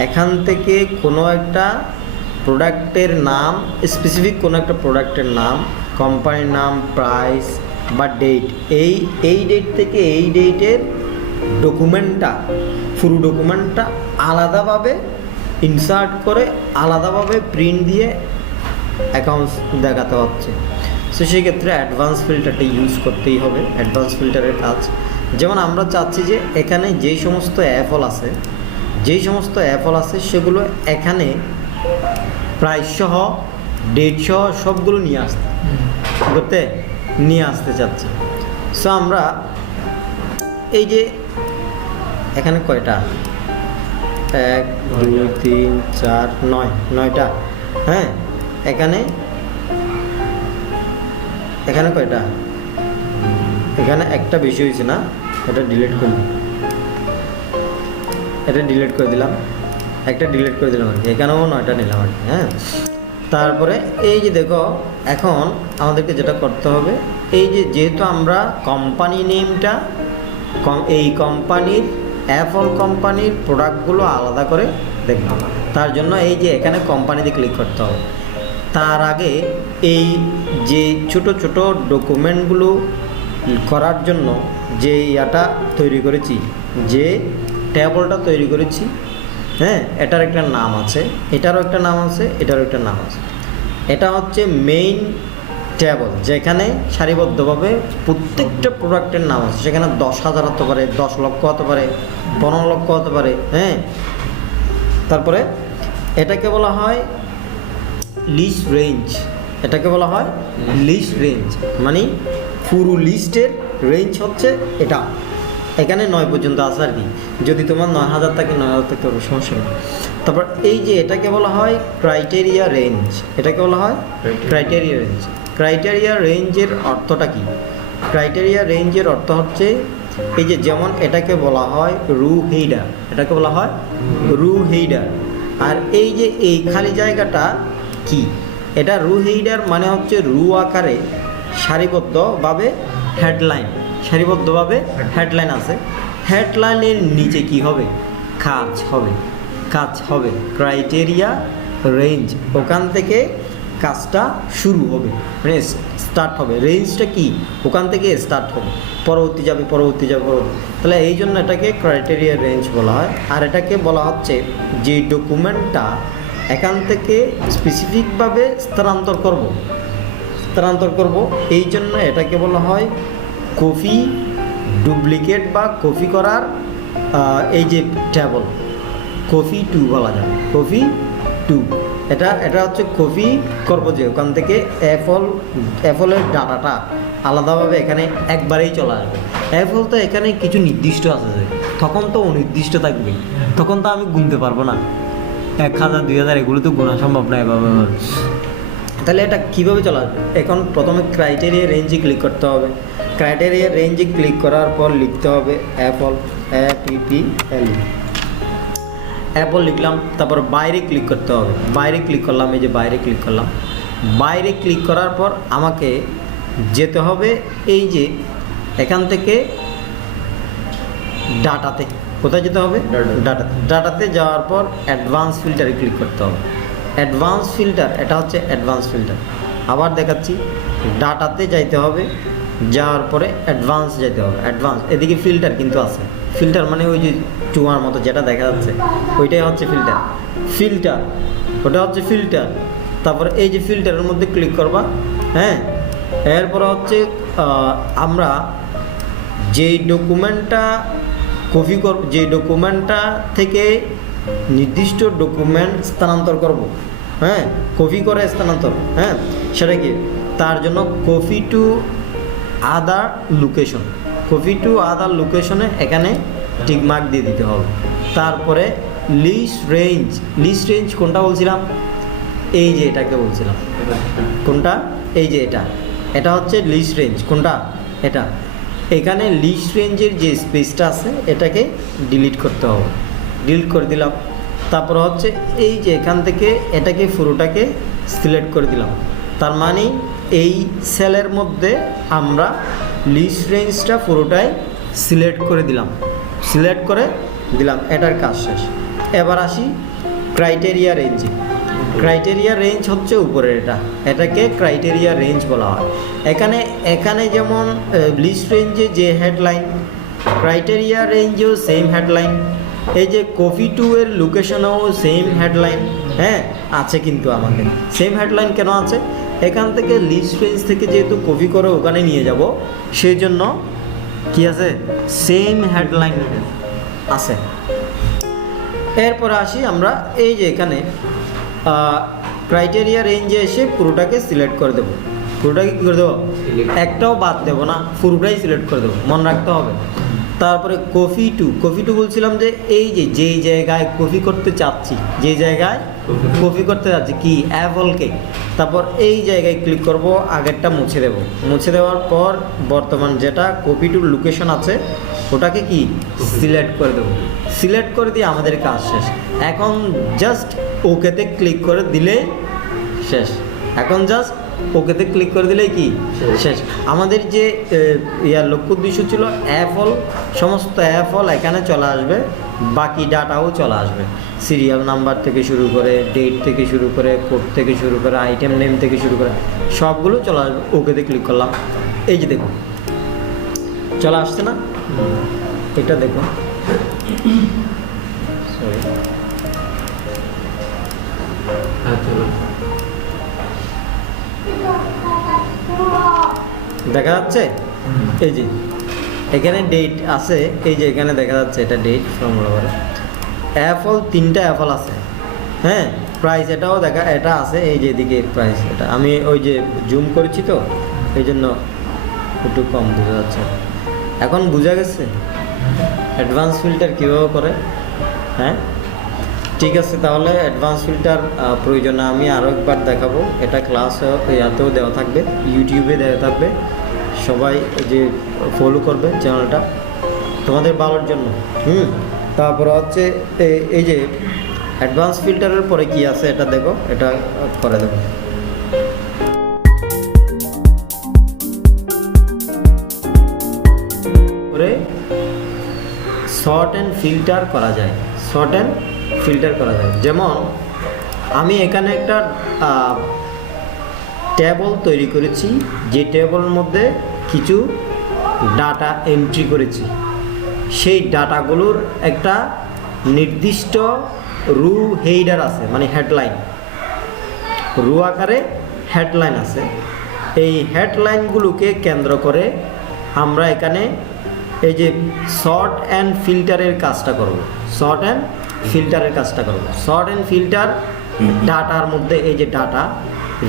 এখান থেকে কোনো একটা প্রোডাক্টের নাম, স্পেসিফিক কোনো একটা প্রোডাক্টের নাম, কোম্পানির নাম, প্রাইস বা ডেট, এই ডেট থেকে এই ডেটের ডকুমেন্টটা, পুরো ডকুমেন্টটা আলাদাভাবে ইনসার্ট করে আলাদাভাবে প্রিন্ট দিয়ে অ্যাকাউন্টস দেখাতে হচ্ছে। সো সেক্ষেত্রে অ্যাডভান্স ফিল্টারটা ইউজ করতেই হবে। অ্যাডভান্স ফিল্টারের কাজ যেমন আমরা চাচ্ছি যে এখানে যেই সমস্ত অ্যাপল আছে সেগুলো এখানে প্রাইস সহ, ডেট সহ সবগুলো নিয়ে আসতে চাচ্ছি। সো আমরা এই যে এখানে কয়টা, 1 2 3 4 9টা। হ্যাঁ, এখানে কয়টা? এখানে একটা বেশি হয়েছে না? এটা ডিলিট করে দিলাম। একটা ডিলিট করে দিলাম আর কি। এখানেও 9টা নিলাম আর কি। হ্যাঁ, তারপরে এই যে দেখো এখন আমাদেরকে যেটা করতে হবে, এই যে যেহেতু আমরা কোম্পানি নেমটা এই কোম্পানির অ্যাপল কোম্পানির প্রোডাক্টগুলো আলাদা করে দেখব, তার জন্য এই যে এখানে কোম্পানিতে ক্লিক করতে হবে। তার আগে এই যে ছোট ডকুমেন্টগুলো করার জন্য যে তৈরি করেছি, যে টেবলটা তৈরি করেছি, হ্যাঁ, এটার একটা নাম আছে, এটারও একটা নাম আছে। এটা হচ্ছে মেইন টেবল, যেখানে সারিবদ্ধভাবে প্রত্যেকটা প্রোডাক্টের নাম আছে, সেখানে 10,000 হতে পারে, 10 লক্ষ হতে পারে, 15 লক্ষ হতে পারে, হ্যাঁ। তারপরে এটাকে বলা হয় লিস্ট রেঞ্জ, এটাকে বলা হয় লিস্ট রেঞ্জ, মানে পুরো লিস্টের রেঞ্জ হচ্ছে এটা, এখানে 9 পর্যন্ত আছে আর কি। যদি তোমার 9,000 থাকে 9,000 থাকতে হবে, সমস্যা নেই। তারপর এই যে এটাকে বলা হয় ক্রাইটেরিয়া রেঞ্জ, এটাকে বলা হয় ক্রাইটেরিয়া রেঞ্জ। ক্রাইটেরিয়া রেঞ্জের অর্থটা কি? ক্রাইটেরিয়া রেঞ্জের অর্থ হচ্ছে এই যে যেমন এটাকে বলা হয় রু হেইডার, এটাকে বলা হয় রু হেইডার। আর এই যে এই খালি জায়গাটা কি, এটা রু হেইডার মানে হচ্ছে রু আকারে সারিবদ্ধভাবে হেডলাইন, সারিবদ্ধভাবে হেডলাইন আছে, হেডলাইনের নিচে কি হবে? কাজ হবে, কাজ হবে। ক্রাইটেরিয়া রেঞ্জ, ওখান থেকে কাজটা শুরু হবে, মানে স্টার্ট হবে। রেঞ্জটা কি? ওখান থেকে স্টার্ট হবে, পরবর্তী যাবে, পরবর্তী যাবে, পরবর্তী। তাহলে এই জন্য এটাকে ক্রাইটেরিয়া রেঞ্জ বলা হয়। আর এটাকে বলা হচ্ছে যে ডকুমেন্টটা এখান থেকে স্পেসিফিকভাবে স্থানান্তর করব, এই জন্য এটাকে বলা হয় কপি, ডুপ্লিকেট বা কপি করার এই যে টেবল, কপি টু বলা যায়, কপি টু। এটা হচ্ছে কপি করবো যে ওখান থেকে অ্যাপলের ডাটাটা আলাদাভাবে এখানে একবারেই চলে আসবে। অ্যাপল তো এখানে কিছু নির্দিষ্ট আছে, যে তখন তো অনির্দিষ্ট থাকবে, তখন তো আমি গুনতে পারবো না, 1,000 2,000 এগুলো তো গোনা সম্ভব না এভাবে। তাহলে এটা কীভাবে চলে আসবে? এখন প্রথমে ক্রাইটেরিয়া রেঞ্জে ক্লিক করতে হবে। ক্রাইটেরিয়া রেঞ্জে ক্লিক করার পর লিখতে হবে অ্যাপল, APPLE, অ্যাপল লিখলাম। তারপর বাইরে ক্লিক করতে হবে, বাইরে ক্লিক করলাম, এই যে বাইরে ক্লিক করলাম। বাইরে ক্লিক করার পর আমাকে যেতে হবে এই যে এখান থেকে ডাটাতে, কোথায় যেতে হবে? ডাটাতে যাওয়ার পর অ্যাডভান্স ফিল্টারে ক্লিক করতে হবে। অ্যাডভান্স ফিল্টার, এটা হচ্ছে অ্যাডভান্স ফিল্টার। আবার দেখাচ্ছি, ডাটাতে যাইতে হবে, যাওয়ার পরে অ্যাডভান্স যেতে হবে, অ্যাডভান্স। এদিকে ফিল্টার কিন্তু আছে, ফিল্টার মানে ওই যে চুয়ার মতো যেটা দেখা যাচ্ছে ওইটাই হচ্ছে ফিল্টার, ফিল্টার ওটা হচ্ছে ফিল্টার। তারপর এই যে ফিল্টারের মধ্যে ক্লিক করবা, হ্যাঁ। এরপর হচ্ছে আমরা যেই ডকুমেন্টটা কপি করব, যে ডকুমেন্টটা থেকে নির্দিষ্ট ডকুমেন্ট স্থানান্তর করব, হ্যাঁ, কপি করে স্থানান্তর, হ্যাঁ, সেটা কি? তার জন্য copy to other location, copy to other লোকেশনে এখানে টিকমার্ক দিয়ে দিতে হবে। তারপরে লিস্ট রেঞ্জ, লিস্ট রেঞ্জ কোনটা বলছিলাম? এই যে এটাকে বলছিলাম, কোনটা? এই যে এটা হচ্ছে লিস্ট রেঞ্জ। কোনটা? এটা। এখানে লিস্ট রেঞ্জের যে স্পেসটা আছে এটাকে ডিলিট করতে হবে, ডিলিট করে দিলাম। তারপর হচ্ছে এই যে এখান থেকে এটাকে পুরোটাকে সিলেক্ট করে দিলাম। তার মানে এই সেলের মধ্যে আমরা লিস্ট রেঞ্জটা পুরোটাই সিলেক্ট করে দিলাম, সিলেক্ট করে দিলাম। এটার কাজ শেষ। এবার আসি ক্রাইটেরিয়া রেঞ্জে। ক্রাইটেরিয়া রেঞ্জ হচ্ছে উপরের এটাকে ক্রাইটেরিয়া রেঞ্জ বলা হয়। এখানে যেমন লিস্ট রেঞ্জে যে হেডলাইন, ক্রাইটেরিয়া রেঞ্জেও সেম হেডলাইন, এই যে কপি টু এর লোকেশনেও সেম হেডলাইন, হ্যাঁ, আছে। কিন্তু আমাদের সেম হেডলাইন কেন আছে? এখান থেকে লিস্ট রেঞ্জ থেকে যেহেতু কপি করে ওখানে নিয়ে যাব, সেই জন্য কি আছে? সেম হেডলাইন আছে। এরপর আসি আমরা এই যে এখানে ক্রাইটেরিয়া রেঞ্জে এসে পুরোটাকে সিলেক্ট করে দেবো। পুরোটাকে কী করে দেবো? একটাও বাদ দেবো না, পুরোটাই সিলেক্ট করে দেবো, মনে রাখতে হবে। তারপরে কপি টু বলছিলাম যে এই যে যেই জায়গায় কপি করতে চাচ্ছি, যেই জায়গায় কপি করতে যাচ্ছি কি অ্যাপলকে, তারপর এই জায়গায় ক্লিক করব, আগেরটা মুছে দেব। মুছে দেওয়ার পর বর্তমান যেটা কপি টুর লোকেশন আছে ওটাকে কি সিলেক্ট করে দেবো। সিলেক্ট করে দিয়ে আমাদের কাজ শেষ। এখন জাস্ট ওকেতে ক্লিক করে দিলে শেষ। এখন জাস্ট ওকেতে ক্লিক করে দিলেই কি শেষ। আমাদের যে লক্ষ্য উদ্দেশ্য ছিল অ্যাপল, সমস্ত অ্যাপল এখানে চলে আসবে, বাকি ডাটাও চলে আসবে। সিরিয়াল নাম্বার থেকে শুরু করে, ডেট থেকে শুরু করে, কোড থেকে শুরু করে, আইটেম নেম থেকে শুরু করে সবগুলো চলে আসবে। ওকেতে ক্লিক করলাম, এই যে দেখুন চলে আসছে না? এটা দেখুন, সরি, দেখা যাচ্ছে? এই যে এখানে ডেট আছে, এই যে এখানে দেখা যাচ্ছে এটা ডেট ফর্মুলা করে। অ্যাপল 3টা অ্যাপল আছে, হ্যাঁ। প্রাইস এটাও দেখা, এটা আছে এই যে এদিকে প্রাইস, এটা আমি ওই যে জুম করেছি তো এই জন্য একটু কম বোঝা যাচ্ছে। এখন বোঝা গেছে অ্যাডভান্স ফিল্টার কীভাবে করে? হ্যাঁ, ঠিক আছে। তাহলে অ্যাডভান্স ফিল্টার প্রয়োজন না, আমি আরও একবার দেখাবো। এটা ক্লাস ইয়াতেও দেওয়া থাকবে, ইউটিউবে দেওয়া থাকবে, সবাই যে ফলো করবে চ্যানেলটা তোমাদের ভালোর জন্য। তারপরে হচ্ছে এই যে অ্যাডভান্স ফিল্টারের পরে কি আছে এটা দেখো, এটা করে দেবো। করে সর্ট অ্যান্ড ফিল্টার করা যায়, সর্ট অ্যান্ড ফিল্টার করা যায়। যেমন আমি এখানে একটা টেবল তৈরি করেছি, যে টেবলের মধ্যে কিছু ডাটা এন্ট্রি করেছি। সেই ডাটাগুলোর একটা নির্দিষ্ট রু হেডার আছে, মানে হেডলাইন, রু আকারে হেডলাইন আছে। এই হেডলাইনগুলোকে কেন্দ্র করে আমরা এখানে এই যে সর্ট অ্যান্ড ফিল্টারের কাজটা করব, সর্ট অ্যান্ড ফিল্টারের কাজটা করব। সর্ট অ্যান্ড ফিল্টার ডাটার মধ্যে এই যে ডাটা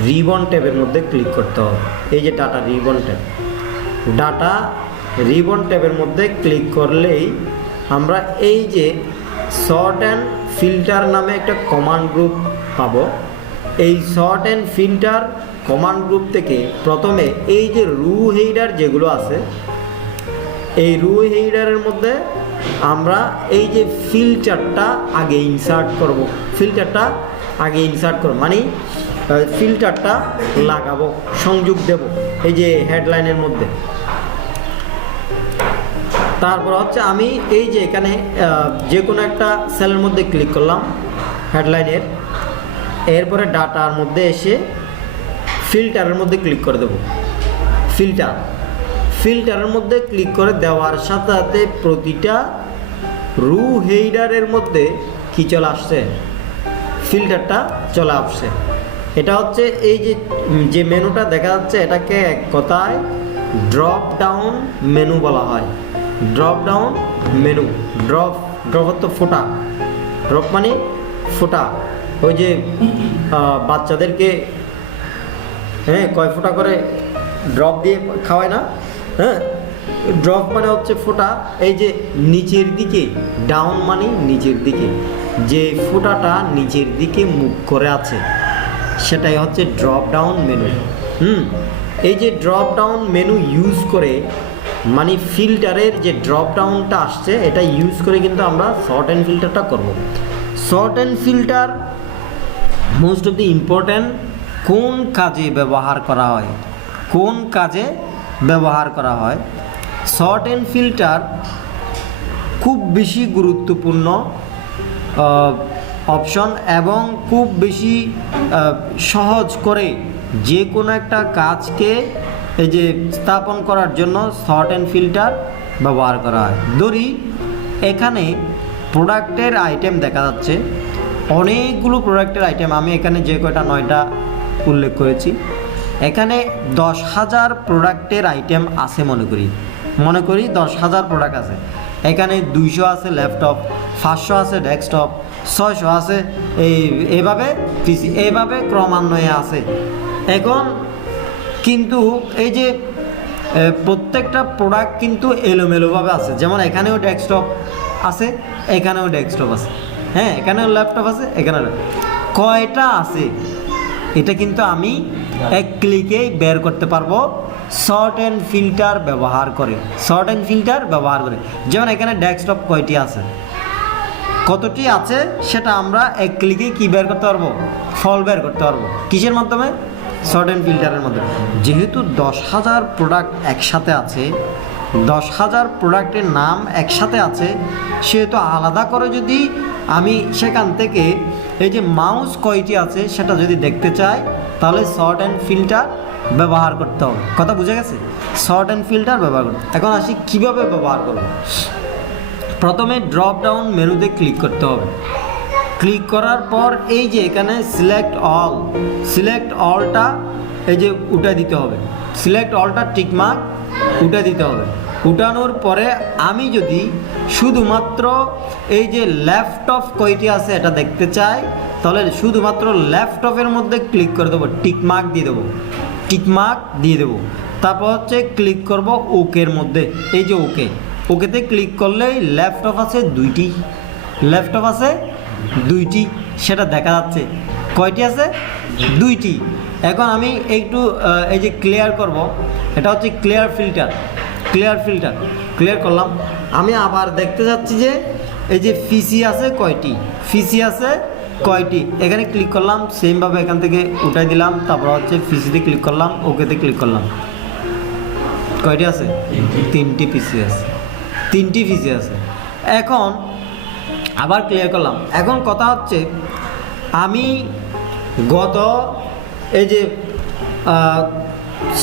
রিবন ট্যাবের মধ্যে ক্লিক করতে হবে। এই যে data ribbon tab, data ribbon ট্যাবের মধ্যে ক্লিক করলেই আমরা এই যে সর্ট অ্যান্ড ফিল্টার নামে একটা কমান্ড গ্রুপ পাবো। এই sort and filter command group থেকে প্রথমে এই যে রু হেডার যেগুলো আছে, এই রু হেডারের মধ্যে আমরা এই যে ফিল্টারটা আগে ইনসার্ট করব, ফিল্টারটা আগে ইনসার্ট করব মানে ফিল্টারটা লাগাবো, সংযোগ দেব এই যে হেডলাইনের মধ্যে। তারপর হচ্ছে আমি এই যে এখানে যে কোনো একটা সেলের মধ্যে ক্লিক করলাম হেডলাইনের, এরপরে ডাটার মধ্যে এসে ফিল্টারের মধ্যে ক্লিক করে দেব। ফিল্টারের মধ্যে ক্লিক করে দেওয়ার সাথে সাথে প্রতিটা রু হেডারের মধ্যে কি চলে আসছে, ফিল্টারটা চলে আসছে। এটা হচ্ছে এই যে মেনুটা দেখা যাচ্ছে, এটাকে এক কথায় ড্রপ ডাউন মেনু বলা হয়। ড্রপ ডাউন মেনু, ড্রপ তো ফোটা, ড্রপ মানে ফোটা। ওই যে বাচ্চাদেরকে হ্যাঁ কয় ফোঁটা করে ড্রপ দিয়ে খাওয়ায় না, হ্যাঁ, ড্রপ মানে হচ্ছে ফোঁটা। এই যে নিচের দিকে, ডাউন মানে নিচের দিকে, যে ফোঁটাটা নিচের দিকে মুখ করে আছে সেটাই হচ্ছে ড্রপ ডাউন মেনু। এই যে ড্রপ ডাউন মেনু ইউজ করে, মানে ফিল্টারের যে ড্রপ ডাউনটা আসছে এটা ইউজ করে কিন্তু আমরা সর্ট অ্যান্ড ফিল্টারটা করব। Sort and filter most of the important কোন কাজে ব্যবহার করা হয়, কোন কাজে ব্যবহার করা হয়। সর্ট অ্যান্ড ফিল্টার খুব বেশি গুরুত্বপূর্ণ অপশন এবং খুব বেশি সহজ করে যে কোনো একটা কাজকে এই যে স্থাপন করার জন্য সর্ট অ্যান্ড ফিল্টার ব্যবহার করা হয়। ধরি এখানে প্রোডাক্টের আইটেম দেখা যাচ্ছে, অনেকগুলো প্রোডাক্টের আইটেম, আমি এখানে যে কয়টা 9টা উল্লেখ করেছি। এখানে 10,000 প্রোডাক্টের আইটেম আছে মনে করি 10,000 প্রোডাক্ট আছে। এখানে 200 আছে ল্যাপটপ, 500 আছে ডেস্কটপ, 600 আছে এইভাবে পিসি, এইভাবে ক্রমান্বয়ে আছে। এখন কিন্তু এই যে প্রত্যেকটা প্রোডাক্ট কিন্তু এলোমেলোভাবে আছে। যেমন এখানেও ডেস্কটপ আছে, এখানেও ডেস্কটপ আছে, হ্যাঁ, এখানেও ল্যাপটপ আছে, এখানেও কয়টা আছে এটা কিন্তু আমি এক ক্লিকেই বের করতে পারবো সর্ট অ্যান্ড ফিল্টার ব্যবহার করে। সর্ট অ্যান্ড ফিল্টার ব্যবহার করে যেমন এখানে ডেস্কটপ কয়টি আছে, কতটি আছে সেটা আমরা এক ক্লিকে কি বের করতে পারবো, ফল বের করতে পারবো। কিসের মাধ্যমে? সর্ট অ্যান্ড ফিল্টারের মাধ্যমে। যেহেতু 10,000 প্রোডাক্ট একসাথে আছে, 10,000 প্রোডাক্টের নাম একসাথে আছে, সেহেতু আলাদা করে যদি আমি সেখান থেকে এই যে মাউস কয়টি আছে সেটা যদি দেখতে চাই তাহলে সর্ট অ্যান্ড ফিল্টার ব্যবহার করতে হবে। কথা বুঝে গেছে? সর্ট অ্যান্ড ফিল্টার ব্যবহার করতে। এখন আসি কীভাবে ব্যবহার করব। প্রথমে ড্রপ ডাউন মেনুতে ক্লিক করতে হবে। ক্লিক করার পর এই যে এখানে সিলেক্ট অলটা এই যে উঠে দিতে হবে, সিলেক্ট অলটা টিকমার্ক উঠে দিতে হবে। উঠানোর পরে আমি যদি শুধুমাত্র এই যে লেফট অফ কয়টি আছে এটা দেখতে চাই, তাহলে শুধুমাত্র লেফট অফের মধ্যে ক্লিক করে দেবো, টিকমার্ক দিয়ে দেবো, টিকমার্ক দিয়ে দেবো। তারপর হচ্ছে ক্লিক করব ওকের মধ্যে, এই যে ওকে, ওকেতে ক্লিক করলেই লেফট অফ আছে দুইটি, লেফট অফ আছে দুইটি, সেটা দেখা যাচ্ছে। কয়টি আছে? দুইটি। এখন আমি একটু এই যে ক্লিয়ার করব, এটা হচ্ছে clear filter, clear filter clear করলাম। আমি আবার দেখতে যাচ্ছি যে এই যে ফিসি আছে কয়টি, ফিসি আছে কয়টি, এখানে ক্লিক করলাম, সেমভাবে এখান থেকে উঠাই দিলাম, তারপর হচ্ছে ফিসিতে ক্লিক করলাম, ওকেতে ক্লিক করলাম। কয়টি আছে? তিনটি পিসি আছে, তিনটি পিসি আছে। এখন আবার ক্লিয়ার করলাম। এখন কথা হচ্ছে আমি গত এই যে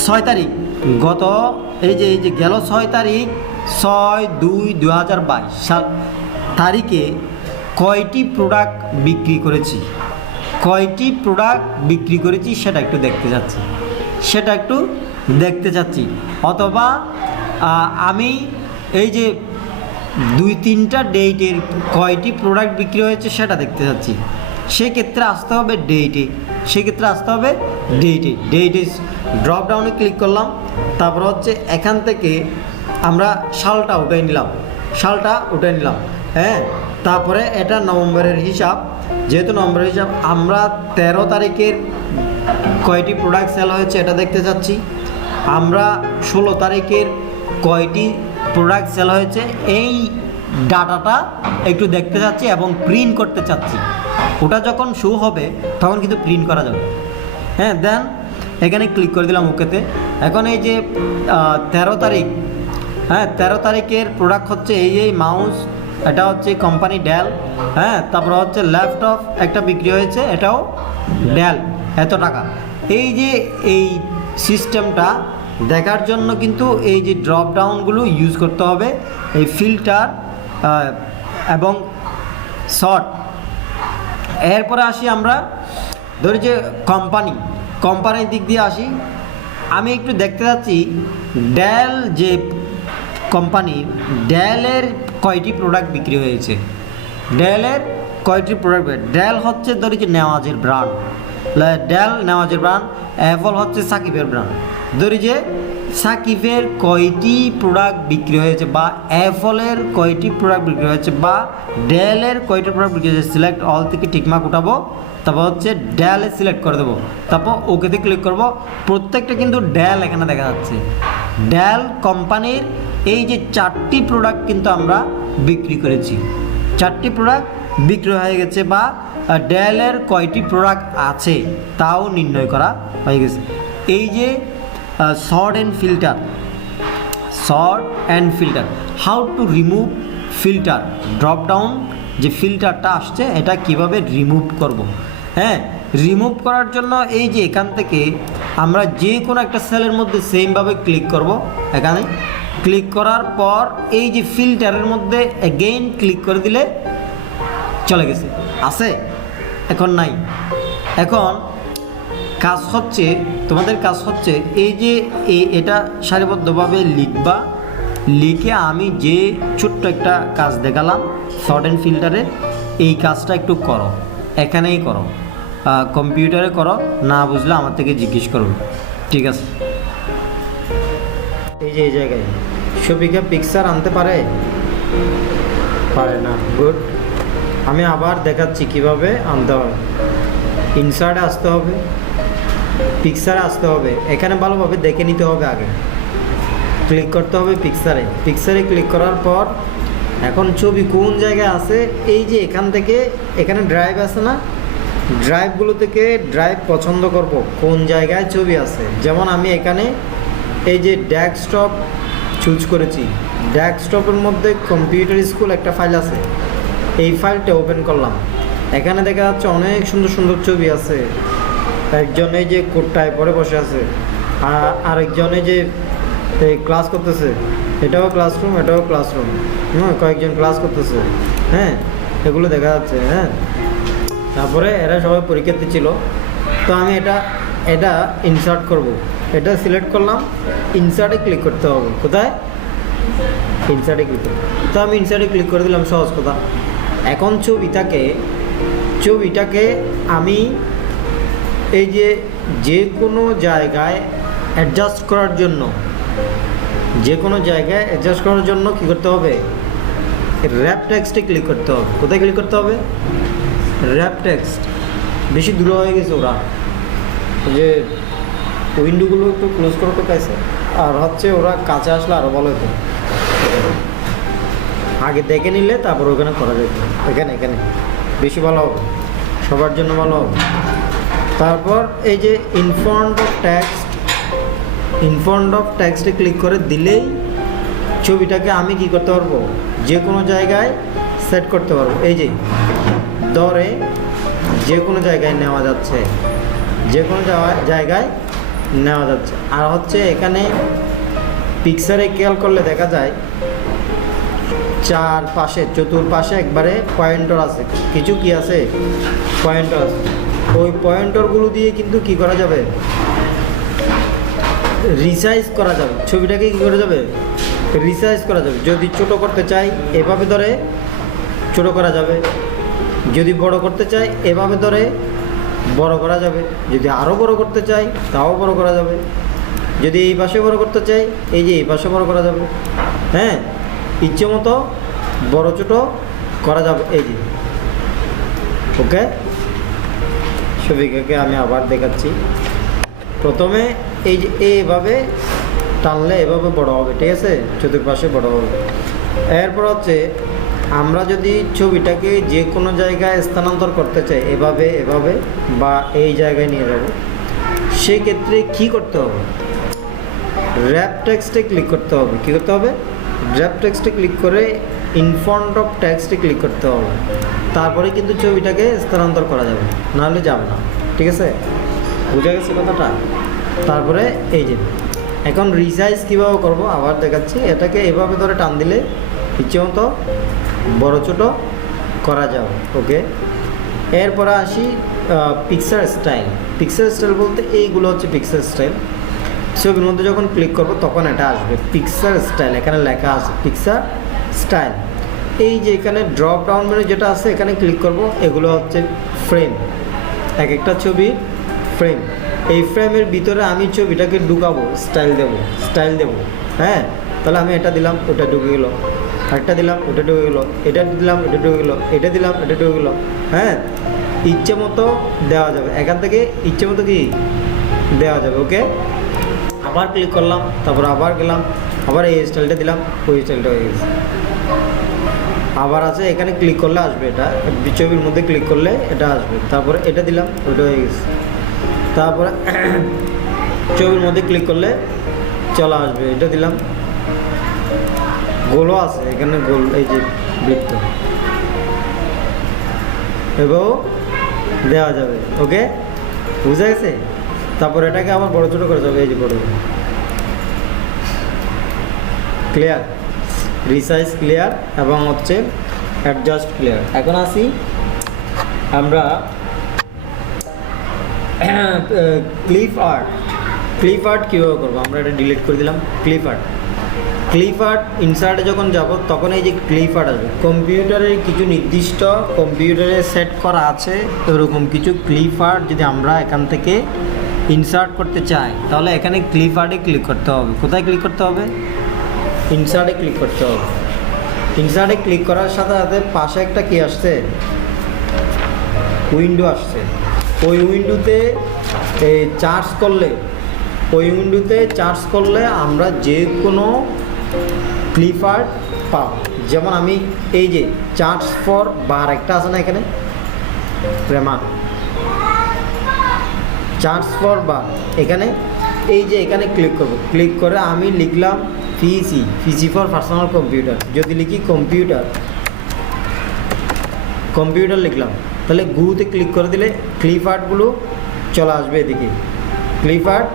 6 তারিখ, গত এই যে গেল 6 তারিখ 6/2/2022 সাল তারিখে কয়টি প্রোডাক্ট বিক্রি করেছি, কয়টি প্রোডাক্ট বিক্রি করেছি সেটা একটু দেখতে যাচ্ছি, সেটা একটু দেখতে চাচ্ছি। অথবা আমি এই যে 2-3টা ডেটের কয়টি প্রোডাক্ট বিক্রি হয়েছে সেটা দেখতে চাচ্ছি। সেক্ষেত্রে আসতে হবে ডেটে, সেক্ষেত্রে আসতে হবে ডেটে, ডেটে ড্রপ ডাউনে ক্লিক করলাম। তারপর হচ্ছে এখান থেকে আমরা সালটা উঠে নিলাম, সালটা উঠে নিলাম, হ্যাঁ। তারপরে এটা নভেম্বরের হিসাব, যেহেতু নভেম্বরের হিসাব, আমরা 13 তারিখের কয়টি প্রোডাক্ট সেল হয়েছে এটা দেখতে চাচ্ছি। আমরা 16 তারিখের কয়টি প্রোডাক্ট সেল হয়েছে এই ডাটাটা একটু দেখতে চাচ্ছি এবং প্রিন্ট করতে চাচ্ছি। ওটা যখন শো হবে তখন কিন্তু প্রিন্ট করা যাবে, হ্যাঁ। দেন এখানে ক্লিক করে দিলাম ওকেতে। এখন এই যে 13 তারিখ, হ্যাঁ 13 তারিখের প্রোডাক্ট হচ্ছে এই মাউস, এটা হচ্ছে কোম্পানি ডেল, হ্যাঁ। তারপর হচ্ছে লেফট অফ একটা বিক্রি হয়েছে, এটাও ডেল, এত টাকা। এই যে এই সিস্টেমটা দেখার জন্য কিন্তু এই যে ড্রপ ডাউনগুলো ইউজ করতে হবে, এই ফিল্টার এবং শর্ট। এরপরে আসি আমরা ধরি যে কোম্পানির দিক দিয়ে আসি। আমি একটু দেখতে যাচ্ছি ডেল যে কোম্পানি, ডেলের কয়টি প্রোডাক্ট বিক্রি হয়েছে, ডেলের কয়টি প্রোডাক্ট। ডেল হচ্ছে ধরি যে নেওয়াজের ব্র্যান্ড, ডেল নেওয়াজের ব্র্যান্ড। অ্যাপল হচ্ছে সাকিবের ব্র্যান্ড। ধরি যে সাকিবের কয়টি প্রোডাক্ট বিক্রি হয়েছে, বা অ্যাপলের কয়টি প্রোডাক্ট বিক্রি হয়েছে, বা ডেলের কয়টি প্রোডাক্ট বিক্রি হয়েছে, সিলেক্ট অল থেকে টিকমার্ক উঠাবো। তারপর হচ্ছে ডেলে সিলেক্ট করে দেবো, তারপর ওকেতে ক্লিক করব। প্রত্যেকটা কিন্তু ডেল এখানে দেখা যাচ্ছে। ডেল কোম্পানির এই যে 4টি প্রোডাক্ট কিন্তু আমরা বিক্রি করেছি, 4টি প্রোডাক্ট বিক্রি হয়ে গেছে, বা ডেলের কয়টি প্রোডাক্ট আছে তাও নির্ণয় করা হয়ে গেছে। এই যে short and filter, short and filter, how to remove filter, drop down যে ফিল্টারটা আসছে এটা কিভাবে রিমুভ করব, হ্যাঁ। রিমুভ করার জন্য এই যে এখান থেকে আমরা যে কোনো একটা সেলের মধ্যে সেমভাবে ক্লিক করব। এখানে ক্লিক করার পর এই যে ফিল্টারের মধ্যে এগেইন ক্লিক করে দিলে চলে গেছে, আছে, এখন নাই। এখন কাজ হচ্ছে, তোমাদের কাজ হচ্ছে এই যে এটা সারিবদ্ধভাবে লিখবা, লিখে আমি যে ছোট্ট একটা কাজ দেখালাম শর্ট অ্যান্ড ফিল্টারে, এই কাজটা একটু করো, এখানেই করো, কম্পিউটারে করো, না বুঝলে আমার থেকে জিজ্ঞেস করো, ঠিক আছে। এই যে এই জায়গায় শফিকা পিকচার আনতে পারে, পারে না, গুড। আমি আবার দেখাচ্ছি কিভাবে আনতে হবে। ইনসার্টে আসতে হবে, পিকচারে আসতে হবে, এখানে ভালোভাবে দেখে নিতে হবে, আগে ক্লিক করতে হবে পিকচারে। পিকচারে ক্লিক করার পর এখন ছবি কোন জায়গায় আছে, এই যে এখান থেকে এখানে ড্রাইভ আছে না, ড্রাইভগুলো থেকে ড্রাইভ পছন্দ করব কোন জায়গায় ছবি আছে। যেমন আমি এখানে এই যে ডেস্কটপ চুজ করেছি, ডেস্কটপের মধ্যে কম্পিউটার স্কুল একটা ফাইল আছে, এই ফাইলটা ওপেন করলাম। এখানে দেখা যাচ্ছে অনেক সুন্দর সুন্দর ছবি আছে। একজন এই যে কোটটায় পরে বসে আছে, আরেকজনে যে ক্লাস করতেছে, এটাও ক্লাসরুম, এটাও ক্লাসরুম, কয়েকজন ক্লাস করতেছে, হ্যাঁ, এগুলো দেখা যাচ্ছে, হ্যাঁ। তারপরে এরা সবাই পরীক্ষার্থী ছিল, তো আমি এটা এটা ইনসার্ট করব, এটা সিলেক্ট করলাম, ইনসার্টে ক্লিক করতে হবে। কোথায়? ইনসার্টে ক্লিক করতে। তো আমি ইনসার্টে ক্লিক করে দিলাম, সহজ কথা। এখন ছবিটাকে আমি এই যে কোনো জায়গায় অ্যাডজাস্ট করার জন্য কী করতে হবে? র্যাপ টেক্সটে ক্লিক করতে হবে। কোথায় ক্লিক করতে হবে? Rap text. বেশি দূরে হয়ে গেছে ওরা, যে উইন্ডোগুলো একটু ক্লোজ করতে পাইছে, আর হচ্ছে ওরা কাছে আসলে আরও ভালো হতো। আগে দেখে নিলে তারপর ওখানে করা যেত। এখানে বেশি ভালো হবে, সবার জন্য ভালো হবে। তারপর এই যে ইনফ্রন্ট অফ টেক্সটে ক্লিক করে দিলেই ছবিটাকে আমি কি করতে পারবো? যে কোনো জায়গায় সেট করতে পারবো। এই যে ধরে যে কোনো জায়গায় নেওয়া যাচ্ছে, আর হচ্ছে এখানে পিকচারে খেয়াল করলে দেখা যায় চতুর্পাশে একবারে পয়েন্টার আছে, কিছু কি আছে? পয়েন্টার আছে। ওই পয়েন্টারগুলো দিয়ে কিন্তু কি করা যাবে? রিসাইজ করা যাবে। ছবিটাকে কি করা যাবে? রিসাইজ করা যাবে। যদি ছোট করতে চাই এভাবে ধরে ছোট করা যাবে, যদি বড় করতে চাই এভাবে ধরে বড় করা যাবে, যদি আরও বড় করতে চাই তাও বড় করা যাবে, যদি এই পাশে বড় করতে চাই এই যে এই পাশে বড় করা যাবে। হ্যাঁ, ইচ্ছে মতো বড় ছোট করা যাবে। এই যে ওকে, ছবিটাকে আমি আবার দেখাচ্ছি। প্রথমে এই যে এইভাবে টানলে এভাবে বড় হবে, ঠিক আছে? চতুর্পাশে বড় হবে। এরপর হচ্ছে আমরা যদি ছবিটাকে যে কোনো জায়গায় স্থানান্তর করতে চাই, এভাবে বা এই জায়গায় নিয়ে যাব, সেক্ষেত্রে কী করতে হবে? র্যাপ টেক্সটে ক্লিক করতে হবে। কী করতে হবে? র্যাপ টেক্সটে ক্লিক করে ইনফ্রন্ট অফ টেক্সটে ক্লিক করতে হবে। তারপরে কিন্তু ছবিটাকে স্থানান্তর করা যাবে, নাহলে যাবে না। ঠিক আছে, বুঝা গেছে কথাটা? তারপরে এই যে এখন রিসাইজ কীভাবে করব আবার দেখাচ্ছি। এটাকে এভাবে ধরে টান দিলে ইচ্ছে মতো বড় ছোট করা যাবে। ওকে, এরপরে আসি পিকচার স্টাইল বলতে এইগুলো হচ্ছে পিকচার স্টাইল। ছবির মধ্যে যখন ক্লিক করব তখন এটা আসবে পিকচার স্টাইল। এখানে লেখা আছে পিকচার স্টাইল। এই যে এখানে ড্রপ ডাউন মেনু যেটা আছে এখানে ক্লিক করব, এগুলো হচ্ছে ফ্রেম, এক একটা ছবি ফ্রেম। এই ফ্রেমের ভিতরে আমি ছবিটাকে ঢুকাবো, স্টাইল দেবো। হ্যাঁ, তাহলে আমি এটা দিলাম, ওটা ঢুকে গেলো, আরেকটা দিলাম, ওটা ঢুকে গেলো, এটা দিলাম, এটা ঢুকে গেলো, এটা দিলাম, এটা ঢুকে গেলো। হ্যাঁ, ইচ্ছে মতো দেওয়া যাবে, এখান থেকে ইচ্ছে মতো কি দেওয়া যাবে। ওকে, আবার ক্লিক করলাম, তারপর আবার গেলাম, আবার এই স্টাইলটা দিলাম, ওই স্টাইলটা হয়ে গেছে। আবার আছে, এখানে ক্লিক করলে আসবে, এটা ছবির মধ্যে ক্লিক করলে এটা আসবে। তারপরে এটা দিলাম, ওইটা হয়ে গেছে। তারপরে ছবির মধ্যে ক্লিক করলে চলে আসবে, এটা দিলাম। গোলও আছে এখানে, গোল, এই যে বৃত্ত, এভাবেও দেওয়া যাবে। ওকে, বুঝা গেছে? তারপর এটাকে আবার বড় ছোটো করে যাবে, এই যে বড়, ক্লিয়ার, রিসাইজ ক্লিয়ার এবং হচ্ছে অ্যাডজাস্ট ক্লিয়ার। এখন আসি আমরা ক্লিপ আর্ট কীভাবে করবো? আমরা এটা ডিলিট করে দিলাম। ক্লিপ আর্ট ইনসার্টে যখন যাব তখন এই যে ক্লিপ আর্ট আসবে। কম্পিউটারে কিছু নির্দিষ্ট কম্পিউটারে সেট করা আছে এরকম কিছু ক্লিপ আর্ট যদি আমরা এখান থেকে ইনসার্ট করতে চাই তাহলে এখানে ক্লিপ আর্টে ক্লিক করতে হবে। কোথায় ক্লিক করতে হবে? ইনসার্টে ক্লিক করতে হবে। ইনসার্টে ক্লিক করার সাথে সাথে পাশে একটা কি আসছে? উইন্ডো আসছে। ওই উইন্ডোতে চার্জ করলে আমরা যে কোনো ক্লিপ আর্ট পাব। যেমন আমি এই যে চার্জ ফর বার একটা আছে না এখানে, প্রেমা চার্জ ফর বার, এখানে এই যে এখানে ক্লিক করব। ক্লিক করে আমি লিখলাম পিসি ফর পার্সোনাল কম্পিউটার। যদি লিখি কম্পিউটার লিখলাম, তাহলে গুতে ক্লিক করে দিলে ক্লিপ আর্টগুলো চলে আসবে। এদিকে ক্লিপ আর্ট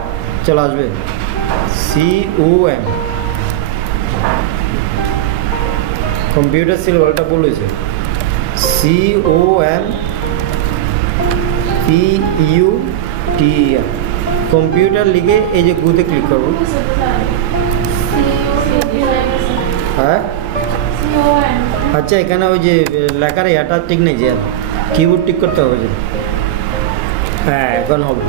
চলে আসবে, COM, কম্পিউটার সিলভারটা বলেছে, COMPUTER। কম্পিউটার লিখে এই যে গুতে ক্লিক করব। হ্যাঁ আচ্ছা, এখানে ওই যে লেখার এটা ঠিক নেই, যে কিবোর্ড ঠিক করতে হবে যে। হ্যাঁ এখন হবে।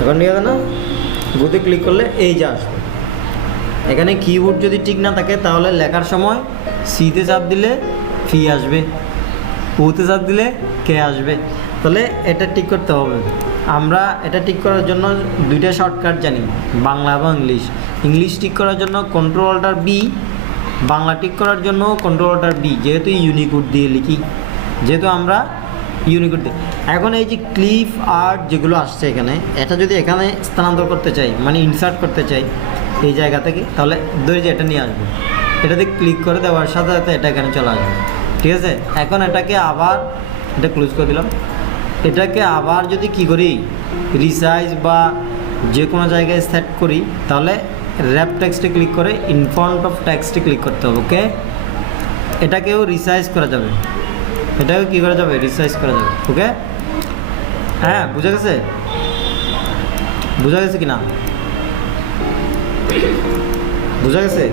এখন ঠিক আছে না? গুতে ক্লিক করলে এই যে আসবে। এখানে কিবোর্ড যদি ঠিক না থাকে তাহলে লেখার সময় সিতে চাপ দিলে ফি আসবে, ওতে চাপ দিলে কে আসবে। তাহলে এটা ঠিক করতে হবে। আমরা এটা ঠিক করার জন্য দুইটা শর্টকাট জানি, বাংলা এবং ইংলিশ। ইংলিশ ঠিক করার জন্য Ctrl+Alt+B, বাংলা ঠিক করার জন্য Ctrl+Alt+B, যেহেতু ইউনিকোড দিয়ে লিখি, যেহেতু আমরা ইউনিকোড দিই। এখন এই যে ক্লিপ আর্ট যেগুলো আসছে এখানে, এটা যদি এখানে স্থানান্তর করতে চাই, মানে ইনসার্ট করতে চাই এই জায়গা থেকে, তাহলে ধরে যে এটা নিয়ে আসবো, এটাতে ক্লিক করে দেওয়ার সাথে সাথে এটা এখানে চলে আসবে। ঠিক আছে, এখন এটাকে আবার এটা ক্লোজ করে দিলাম। এটাকে আবার যদি কি করি, রিসাইজ বা যে কোনো জায়গায় সেট করি, তাহলে র্যাপ টেক্সটে ক্লিক করে ইন ফ্রন্ট অফ টেক্সটে ক্লিক করতে হবে। ওকে, এটাকেও রিসাইজ করা যাবে, এটাকেও কী করা যাবে, রিসাইজ করা যাবে। ওকে, হ্যাঁ বুঝা গেছে? বুঝা গেছে কি না? বুঝা গেছে?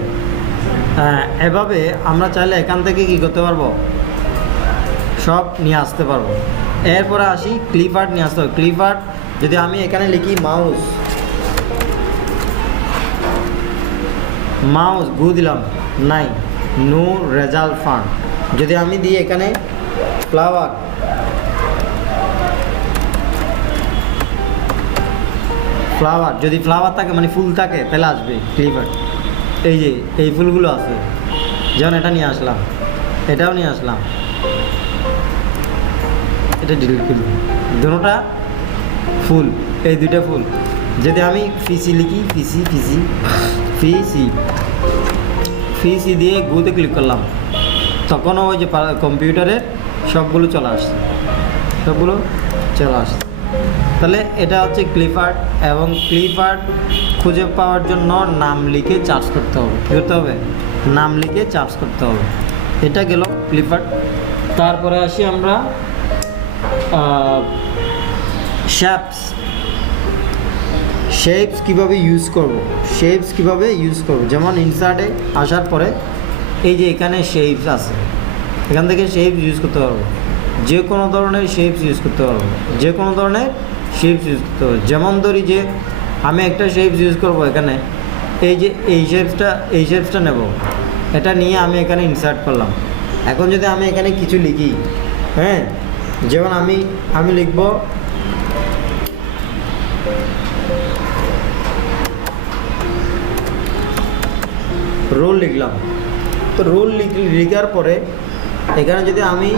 হ্যাঁ, এভাবে আমরা চাইলে এখান থেকে কী করতে পারবো, সব নিয়ে আসতে পারবো। এরপরে আসি ক্লিপ আর্ট নিয়ে আসতে হবে। ক্লিপ আর্ট যদি আমি এখানে লিখি মাউস গু দিলাম, নাই, নো রেজাল্ট ফান্ড। যদি আমি দিই এখানে ফ্লাওয়ার, যদি ফ্লাওয়ার থাকে মানে ফুল থাকে, তাহলে আসবে ক্লিপ আর্ট। এই যে এই ফুলগুলো আছে, যেমন এটা নিয়ে আসলাম, এটাও নিয়ে আসলাম, এটা ডিলিট করলাম, দুটোটা ফুল, এই দুইটা ফুল। যদি আমি ফিসি লিখি, ফিসি দিয়ে গুতে ক্লিক করলাম, তখনও ওই যে কম্পিউটারে সবগুলো চলে আসছে, তাহলে এটা হচ্ছে ক্লিপ আর্ট। এবং ক্লিপ আর্ট খুঁজে পাওয়ার জন্য নাম লিখে চার্জ করতে হবে। কী করতে হবে? নাম লিখে চার্জ করতে হবে। এটা গেল ক্লিপ আর্ট। তারপরে আসি আমরা শেপস কীভাবে ইউজ করব। যেমন ইনসার্টে আসার পরে এই যে এখানে শেপস আছে, এখান থেকে শেপস ইউজ করতে পারবো, যে কোনো ধরনের শেপস ইউজ করতে পারবো, যেমন ধরি যে আমি একটা শেপস ইউজ করব এখানে, এই যে এই শেপসটা নেব, এটা নিয়ে আমি এখানে ইনসার্ট করলাম। এখন যদি আমি এখানে কিছু লিখি, হ্যাঁ, যেমন আমি লিখব রোল লিখলাম। তো রোল লিখার পরে এখানে যদি আমি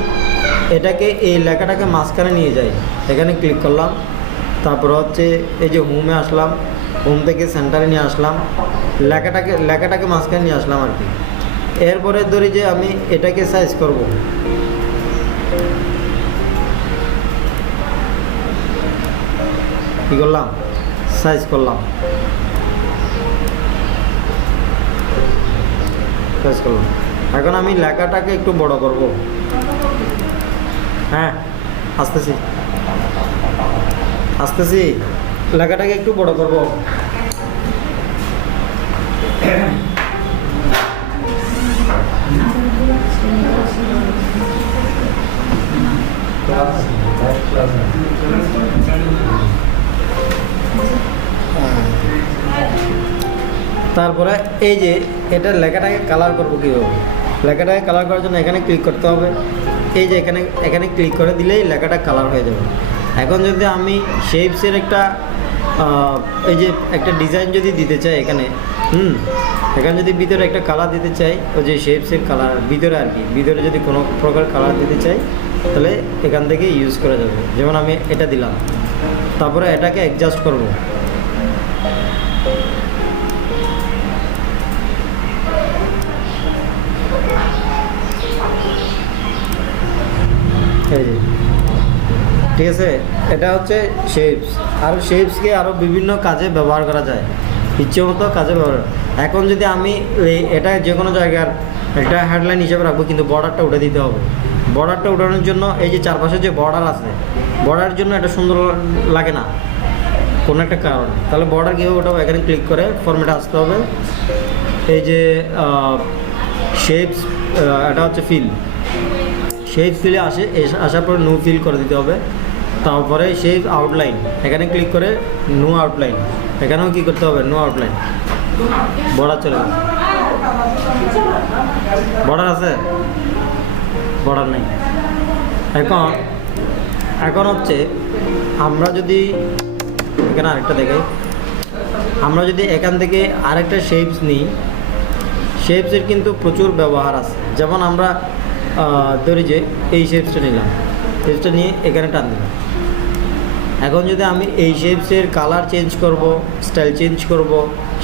এটাকে এই লেখাটাকে মাঝখানে নিয়ে যাই, এখানে ক্লিক করলাম, তারপর হচ্ছে এই যে হোমে আসলাম, হোম থেকে সেন্টারে নিয়ে আসলাম, লেখাটাকে মাঝখানে নিয়ে আসলাম আর কি। এরপরে ধরি যে আমি এটাকে সাইজ করব, কী করলাম, সাইজ করলাম। এখন আমি লেখাটাকে একটু বড় করব। হ্যাঁ, আসতেছি, লেখাটাকে একটু বড় করব। তারপরে এই যে এটা লেখাটাকে কালার করবো কীভাবে, লেখাটাকে কালার করার জন্য এখানে ক্লিক করতে হবে। এই যে এখানে ক্লিক করে দিলেই লেখাটা কালার হয়ে যাবে। এখন যদি আমি শেপসের এই যে একটা ডিজাইন যদি দিতে চাই এখানে, এখানে যদি ভিতরে একটা কালার দিতে চাই, ওই যে শেপসের কালার ভিতরে আর কি, ভিতরে যদি কোনো প্রকার কালার দিতে চাই তাহলে এখান থেকে ইউজ করা যাবে। যেমন আমি এটা দিলাম, তারপরে এটাকে অ্যাডজাস্ট করব। এই যে ঠিক আছে, এটা হচ্ছে শেপস। আর শেপসকে আরও বিভিন্ন কাজে ব্যবহার করা যায়, ইচ্ছে মতো কাজে ব্যবহার। এখন যদি আমি এটা যে কোনো জায়গার একটা হেডলাইন হিসেবে রাখবো, কিন্তু বর্ডারটা উঠে দিতে হবে। বর্ডারটা উঠানোর জন্য এই যে চারপাশে যে বর্ডার আছে, বর্ডারের জন্য এটা সুন্দর লাগে না কোনো একটা কারণে। তাহলে বর্ডার কীভাবে ওঠাবো, এখানে ক্লিক করে ফরম্যাটে আসতে হবে। এই যে শেপস, এটা হচ্ছে ফিল, শেপ ফিলে আসার পরে নো ফিল করে দিতে হবে। তারপরে শেপ আউটলাইন, এখানে ক্লিক করে নো আউটলাইন, এখানেও কী করতে হবে, নো আউটলাইন। বর্ডার চলে গেছে, বর্ডার আছে, বর্ডার নেই। এখন হচ্ছে আমরা যদি এখানে আরেকটা দেখাই, আমরা যদি এখান থেকে আরেকটা শেপস নিই, শেপসের কিন্তু প্রচুর ব্যবহার আছে। যেমন আমরা ধরি যে এই শেপসটা নিলাম, শেপসটা নিয়ে এখানে টান দিলাম। এখন যদি আমি এই শেপসের কালার চেঞ্জ করব, স্টাইল চেঞ্জ করব,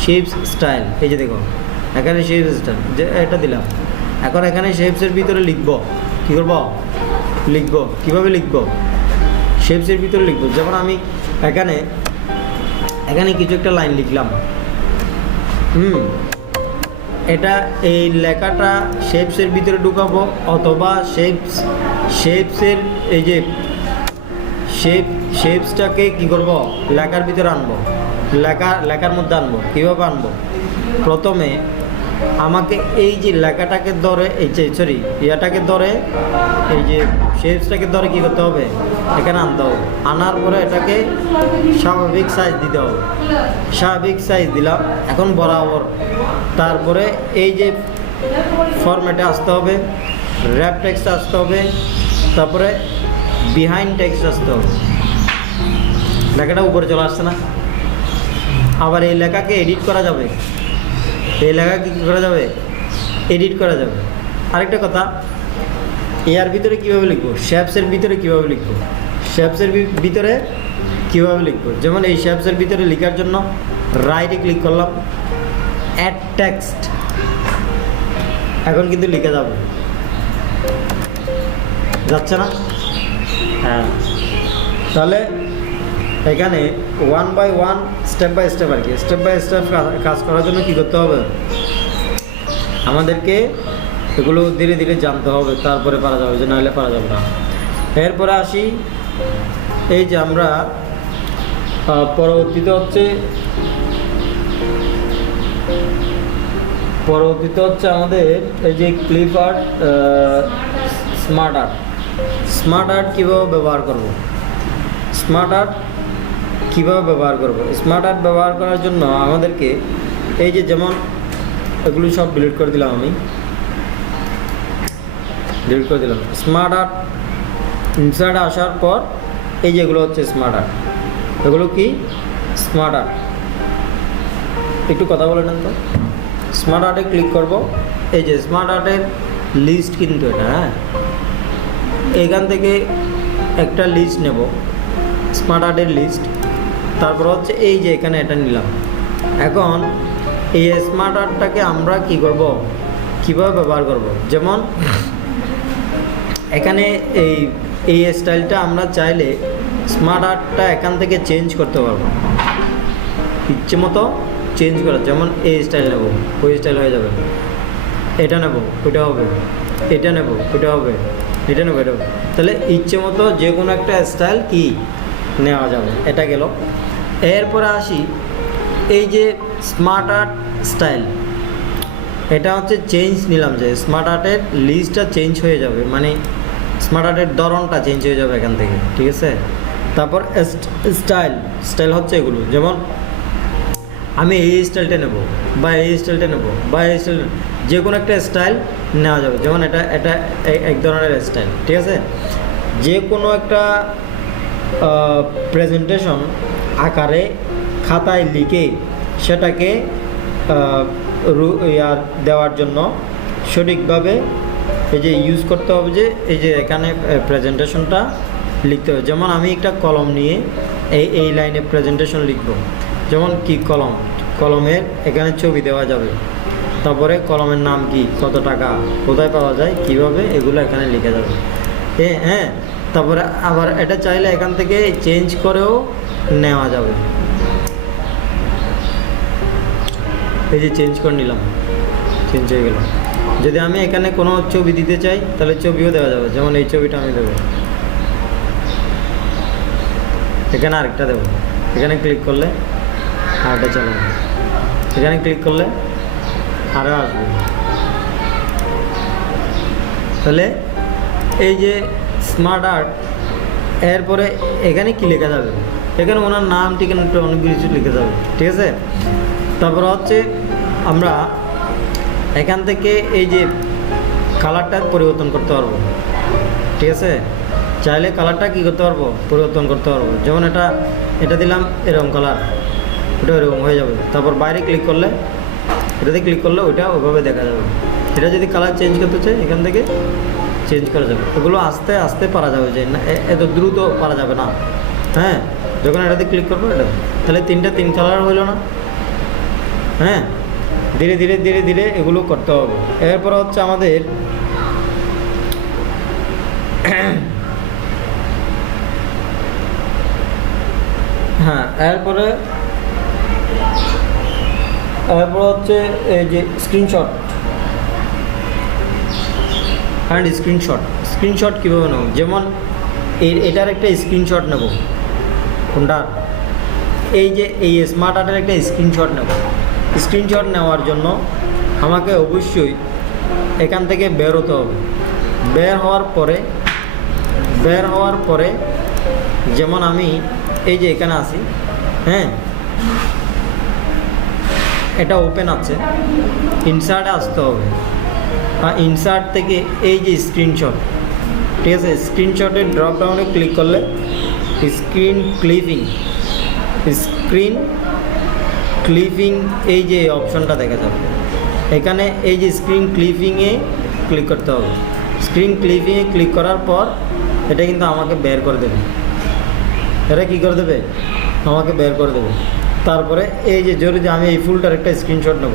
শেপস স্টাইল, এই যে দেখো এখানে শেপস স্টাইল যে এটা দিলাম। এখন এখানে শেপসের ভিতরে লিখব, কী করব, লিখব, কীভাবে লিখব, শেপসের ভিতরে লিখব। যেমন আমি এখানে কিছু একটা লাইন লিখলাম, এটা এই লেখাটা শেপসের ভিতরে ঢুকাবো, অথবা শেপসের এই যে শেপসটাকে কী করব, লেখার ভিতরে আনবো, লেখার মধ্যে আনবো। কীভাবে আনবো, প্রথমে আমাকে এই যে লেখাটাকে ধরে, এই যে ইয়াটাকে ধরে, এই যে শেপসটাকে ধরে কী করতে হবে, এখানে আনতে হবে। আনার পরে এটাকে স্বাভাবিক সাইজ দিতে হবে, স্বাভাবিক সাইজ দিলাম। এখন বরাবর, তারপরে এই যে ফরম্যাটে আসতে হবে, র্যাপ টেক্সট আসতে হবে, তারপরে বিহাইন্ড টেক্সট আসতে হবে। লেখাটা উপরে চলে আসছে না। আবার এই লেখাকে এডিট করা যাবে, এই লেখাকে কী করা যাবে, এডিট করা যাবে। আরেকটা কথা, এর ভিতরে কীভাবে লিখবো, শেপসের ভিতরে কীভাবে লিখবো, শেপসের ভিতরে কীভাবে লিখবো। যেমন এই শেপসের ভিতরে লেখার জন্য রাইটে ক্লিক করলাম, অ্যাড টেক্সট, এখন কিন্তু লিখে যাবে, যাচ্ছে না? হ্যাঁ, তাহলে এখানে 1 বাই 1 স্টেপ বাই স্টেপ আর কি, স্টেপ বাই স্টেপ কাজ করার জন্য কী করতে হবে, আমাদেরকে এগুলো ধীরে ধীরে জানতে হবে, তারপরে পারা যাবে, যে নাহলে পারা যাবে না। এরপরে আসি, এই যে আমরা পরবর্তীতে হচ্ছে আমাদের এই যে ক্লিপ আর্ট, স্মার্ট আর্ট কীভাবে ব্যবহার করব, স্মার্ট আর্ট ব্যবহার করার জন্য আমাদেরকে এই যে, যেমন এগুলো সব ডিলিট করে দিলাম, আমি ডিলিট করে দিলাম। স্মার্ট আর্ট ইনসার্ট আসার পর এই যেগুলো হচ্ছে স্মার্ট আর্ট, এগুলো কি স্মার্ট আর্ট, একটু কথা বলে নেন তো। স্মার্ট আর্টে ক্লিক করব, এই যে স্মার্ট আর্টের লিস্ট কিন্তু এটা, হ্যাঁ, এখান থেকে একটা লিস্ট নেব, স্মার্ট আর্টের লিস্ট। তারপর হচ্ছে এই যে এখানে এটা নিলাম। এখন এই স্মার্ট আর্টটাকে আমরা কি করব, কীভাবে ব্যবহার করব। যেমন এখানে এই স্টাইলটা আমরা চাইলে স্মার্ট আর্টটা এখান থেকে চেঞ্জ করতে পারবো, ইচ্ছে মতো চেঞ্জ করা। যেমন এই স্টাইল নেব, ওই স্টাইল হয়ে যাবে, এটা নেব, ওইটা হবে, এটা নেব, ওইটা হবে, এটা নেব, এটা হবে। তাহলে ইচ্ছে মতো যে কোনো একটা স্টাইল কি নেওয়া যাবে। এটা গেল। এরপরে আসি, এই যে স্মার্ট আর্ট স্টাইল, এটা হচ্ছে চেঞ্জ নিলাম, যে স্মার্ট আর্টের লিস্টটা চেঞ্জ হয়ে যাবে, মানে স্মার্ট আর্টের ধরনটা চেঞ্জ হয়ে যাবে এখান থেকে, ঠিক আছে। তারপর স্টাইল হচ্ছে এগুলো, যেমন আমি এই স্টাইলটা নেব, বা এই স্টাইলটা নেব, বা এই স্টাইল, যে কোনো একটা স্টাইল নেওয়া যাবে। যেমন এটা এক ধরনের স্টাইল, ঠিক আছে। যে কোনো একটা প্রেজেন্টেশন আকারে খাতায় লিখে সেটাকে দেওয়ার জন্য সঠিকভাবে এই যে ইউজ করতে হবে, যে এই যে এখানে প্রেজেন্টেশনটা লিখতে হবে। যেমন আমি একটা কলম নিয়ে এই লাইনে প্রেজেন্টেশন লিখব। যেমন কি কলমের এখানে ছবি দেওয়া যাবে, তারপরে কলমের নাম কি, কত টাকা, কোথায় পাওয়া যায়, কিভাবে, এগুলো এখানে লিখে যাবে। হ্যাঁ, তারপরে আবার এটা চাইলে এখান থেকে চেঞ্জ করেও নেওয়া যাবে। এই যে চেঞ্জ করে নিলাম, চেঞ্জ হয়ে গেল। যদি আমি এখানে কোনো ছবি দিতে চাই তাহলে ছবিও দেওয়া যাবে, যেমন এই ছবিটা আমি দেবো, এখানে আরেকটা দেবো, এখানে ক্লিক করলে আরেকটা চলে যাবে, এখানে ক্লিক করলে আরও আসবে। তাহলে এই যে স্মার্ট আর্ট, এরপরে এখানে কি লেখা যাবে, এখানে ওনার নাম ঠিকানা অনেক কিছু লিখে যাবে, ঠিক আছে। তারপর হচ্ছে আমরা এখান থেকে এই যে কালারটা পরিবর্তন করতে পারবো, ঠিক আছে। চাইলে কালারটা কী করতে পারবো, পরিবর্তন করতে পারবো। যেমন এটা দিলাম এরকম কালার, ওটা এরকম হয়ে যাবে। তারপর বাইরে ক্লিক করলে, এটাতে ক্লিক করলে ওইটা ওইভাবে দেখা যাবে। এটা যদি কালার চেঞ্জ করতে চাই এখান থেকে চেঞ্জ করা যাবে। ওগুলো আস্তে আস্তে পারা যাবে, যে না এত দ্রুত পারা যাবে না। হ্যাঁ, যখন এটাতে ক্লিক করবো এটা, তাহলে তিন কালার হইলো না। হ্যাঁ, ধীরে ধীরে ধীরে ধীরে এগুলো করতে হবে। এরপর হচ্ছে আমাদের হ্যাঁ, এরপর হচ্ছে এই যে স্ক্রিনশট অ্যান্ড স্ক্রিনশট কীভাবে নেব, যেমন এটার একটা স্ক্রিনশট নেব, কোনটার, এই যে এই স্মার্ট আর্টের একটা স্ক্রিনশট নেব। স্ক্রিনশট নেওয়ার জন্য আমাকে অবশ্যই এখান থেকে বের হতে হবে। বের হওয়ার পরে যেমন আমি এই যে এখানে আসি, হ্যাঁ, এটা ওপেন আছে, ইনসার্টে আসতে হবে। আর ইনসার্ট থেকে এই যে স্ক্রিনশট, ঠিক আছে, স্ক্রিনশটের ড্রপ ডাউনে ক্লিক করলে স্ক্রিন ক্লিপিং এই যে অপশনটা দেখা যাবে। এখানে এই যে স্ক্রিন ক্লিপিংয়ে ক্লিক করতে হবে। স্ক্রিন ক্লিপিংয়ে ক্লিক করার পর এটা কিন্তু আমাকে বের করে দেবে। এটা কী করে দেবে, আমাকে বের করে দেবে। তারপরে এই যে জরুরি আমি এই ফুলটার একটা স্ক্রিনশট নেব।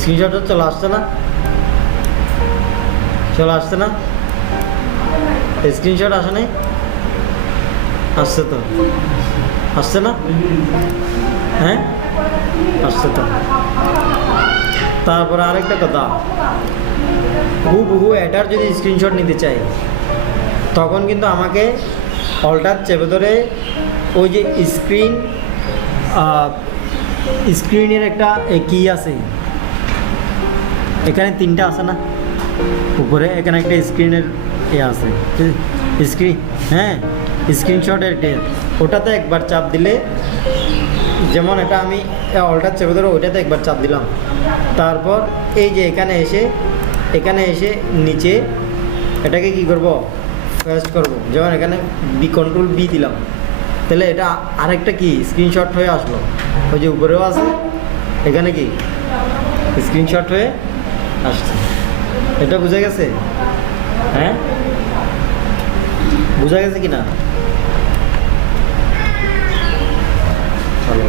স্ক্রিনশটটা চলে আসছে না, স্ক্রিনশট আসে নাই, আসছে তো, আসছে না, হ্যাঁ আসছে তো। তারপরে আরেকটা কথা, হুবহু এটার যদি স্ক্রিনশট নিতে চাই তখন কিন্তু আমাকে অল্টার চেপে ধরে ওই যে স্ক্রিনের একটা কি আছে, এখানে তিনটা আছে না উপরে, এখানে একটা স্ক্রিনের আছে স্ক্রিন, হ্যাঁ, স্ক্রিনশটের ওটাতে একবার চাপ দিলে, যেমন এটা আমি অল্টার চেপে ধরে ওইটাতে একবার চাপ দিলাম। তারপর এই যে এখানে এসে নিচে এটাকে কি করব, পেস্ট করব। যেমন এখানে কন্ট্রোল বি দিলাম, তাহলে এটা আরেকটা কি স্ক্রিনশট হয়ে আসলো। ওই যে উপরেও আছে, এখানে কি স্ক্রিনশট হয়ে আসছে। এটা বোঝা গেছে? হ্যাঁ, বোঝা গেছে কি না? ভালো।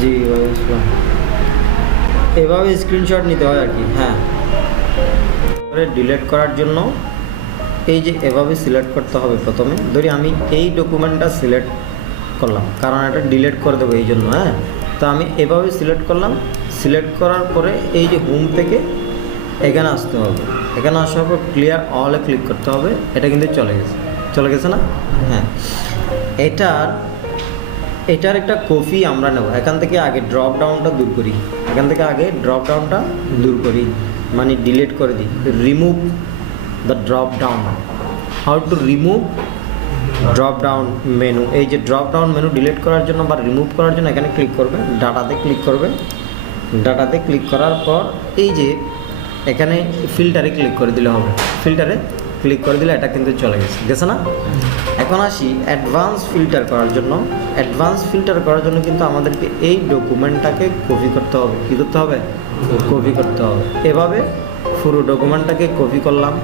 জি, এভাবে স্ক্রিনশট নিতে হয় আর কি। হ্যাঁ, ডিলিট করার জন্য এই যে এভাবে সিলেক্ট করতে হবে। প্রথমে ধরি আমি এই ডকুমেন্টটা সিলেক্ট করলাম, কারণ এটা ডিলিট করে দেবো এই জন্য। হ্যাঁ, তো আমি এভাবে সিলেক্ট করলাম। সিলেক্ট করার পরে এই যে হোম থেকে এখানে আসতে হবে। এখানে আসার পর ক্লিয়ার অলে ক্লিক করতে হবে। এটা কিন্তু চলে গেছে না? হ্যাঁ, এটার একটা কপি আমরা নেব। এখান থেকে আগে ড্রপ ডাউনটা দূর করি, মানে ডিলিট করে দিই। Remove the drop down. How to remove drop down menu. এই যে ড্রপ ডাউন মেনু ডিলিট করার জন্য বা রিমুভ করার জন্য এখানে ক্লিক করবে, ডাটাতে ক্লিক করার পর এই যে এখানে ফিল্টারে ক্লিক করে দিলে হবে। ফিল্টারে ক্লিক করে দিলে এটা কিন্তু চলে গেছে না? এখন আসি অ্যাডভান্স ফিল্টার করার জন্য। কিন্তু আমাদেরকে এই ডকুমেন্টটাকে কপি করতে হবে। কী করতে হবে? কপি করতে হবে। এভাবে পুরো ডকুমেন্টটাকে কপি করলাম।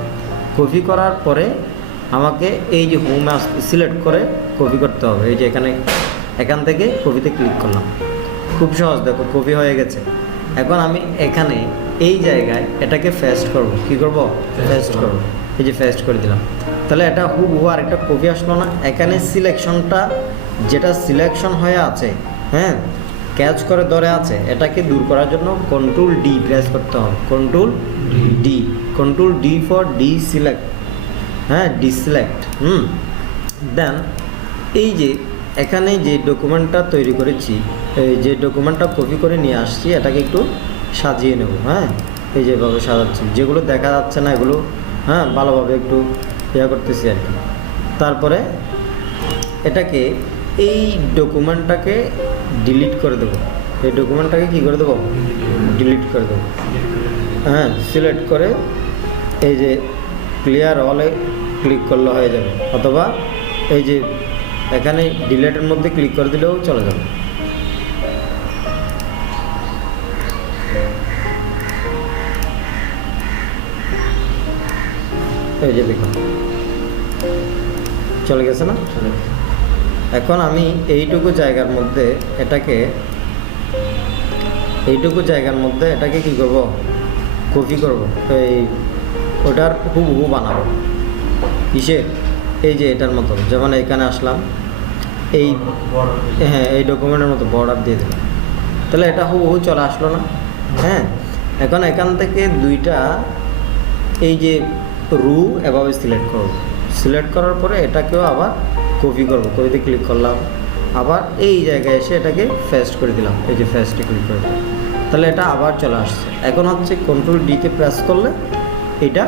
কপি করার পরে আমাকে এই যে হোম সিলেক্ট করে কপি করতে হবে। এই যে এখান থেকে কপিতে ক্লিক করলাম। খুব সহজ, দেখো কপি হয়ে গেছে। এখন আমি এখানে এই জায়গায় এটাকে পেস্ট করব। কি করব? পেস্ট করব। এই যে পেস্ট করে দিলাম। তাহলে এটা হুবহু আরেকটা কপি আসলো না। এখানে সিলেকশনটা যেটা সিলেকশন হয়ে আছে, হ্যাঁ, ক্যাচ করে ধরে আছে, এটাকে দূর করার জন্য কন্ট্রোল ডি প্রেস করতে হবে। Control D for D select, হ্যাঁ, ডিসিলেক্ট। দেন এই যে এখানে যে ডকুমেন্টটা তৈরি করেছি, যে ডকুমেন্টটা কপি করে নিয়ে আসছি, এটাকে একটু সাজিয়ে নেব। হ্যাঁ, এই যেভাবে সাজাচ্ছি, যেগুলো দেখা যাচ্ছে না এগুলো, হ্যাঁ, ভালোভাবে একটু ইয়া করতেছি আর কি। তারপরে এটাকে, এই ডকুমেন্টটাকে ডিলিট করে দেবো। এই ডকুমেন্টটাকে কী করে দেবো? ডিলিট করে দেবো। হ্যাঁ, সিলেক্ট করে এই যে ক্লিয়ার অলে ক্লিক করলে হয়ে যাবে, অথবা এই যে এখানে ডিলেটের মধ্যে ক্লিক করে দিলেও চলে যাবে। এই যে দেখুন চলে গেছে না? এখন আমি এইটুকু জায়গার মধ্যে এটাকে কি করব? কপি করব, এই ওটার হুবহু বানাবো। কিসের? এই যে এটার মতো, যেমন এখানে আসলাম, এই, হ্যাঁ, এই ডকুমেন্টের মতো বর্ডার দিয়ে দিলাম, তাহলে এটা হুবহু চলে আসলো না? হ্যাঁ, এখন এখান থেকে দুইটা এই যে রু এভাবে সিলেক্ট করব। সিলেক্ট করার পরে এটাকেও আবার কপি করব। কপিতে ক্লিক করলাম, আবার এই জায়গায় এসে এটাকে পেস্ট করে দিলাম। এই যে পেস্টে ক্লিক করে দিলাম, তাহলে এটা আবার চলে আসছে। এখন হচ্ছে কন্ট্রোল ডিতে প্রেস করলে এটা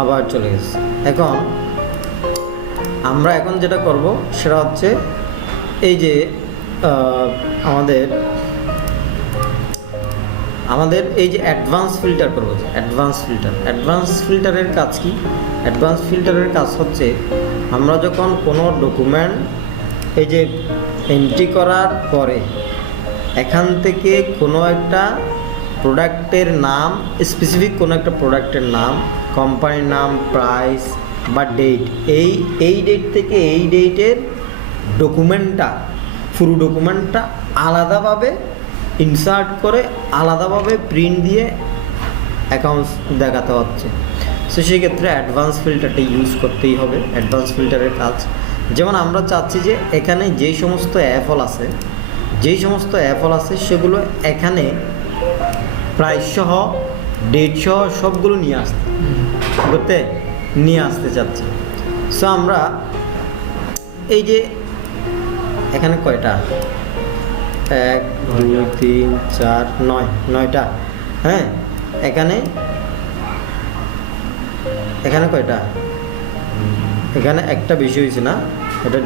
আবার চলে গেছে। এখন আমরা যেটা করব সেটা হচ্ছে এই যে আমাদের এই যে অ্যাডভান্স ফিল্টার করবো। অ্যাডভান্স ফিল্টারের কাজ কি? অ্যাডভান্স ফিল্টারের কাজ হচ্ছে আমরা যখন কোনো ডকুমেন্ট এই যে এন্ট্রি করার পরে এখান থেকে কোনো একটা প্রোডাক্টের নাম, স্পেসিফিক কোনো একটা প্রোডাক্টের নাম, কোম্পানির নাম, প্রাইস বা ডেট, এই ডেট থেকে এই ডেটের ডকুমেন্টটা, পুরো ডকুমেন্টটা আলাদাভাবে ইনসার্ট করে আলাদাভাবে প্রিন্ট দিয়ে অ্যাকাউন্টস দেখাতে হচ্ছে। সো সেক্ষেত্রে অ্যাডভান্স ফিল্টারটা ইউজ করতেই হবে। অ্যাডভান্স ফিল্টারের কাজ, যেমন আমরা চাচ্ছি যে এখানে যেই সমস্ত অ্যাপল আছে সেগুলো এখানে প্রাইস সহ, ডেট সহ সবগুলো নিয়ে আসতে চাচ্ছি। সো আমরা এই যে এখানে কয়টা, 1 2 3 4 9টা, হ্যাঁ, এখানে কয়টা, এখানে একটা বেশি হয়েছে না, এটা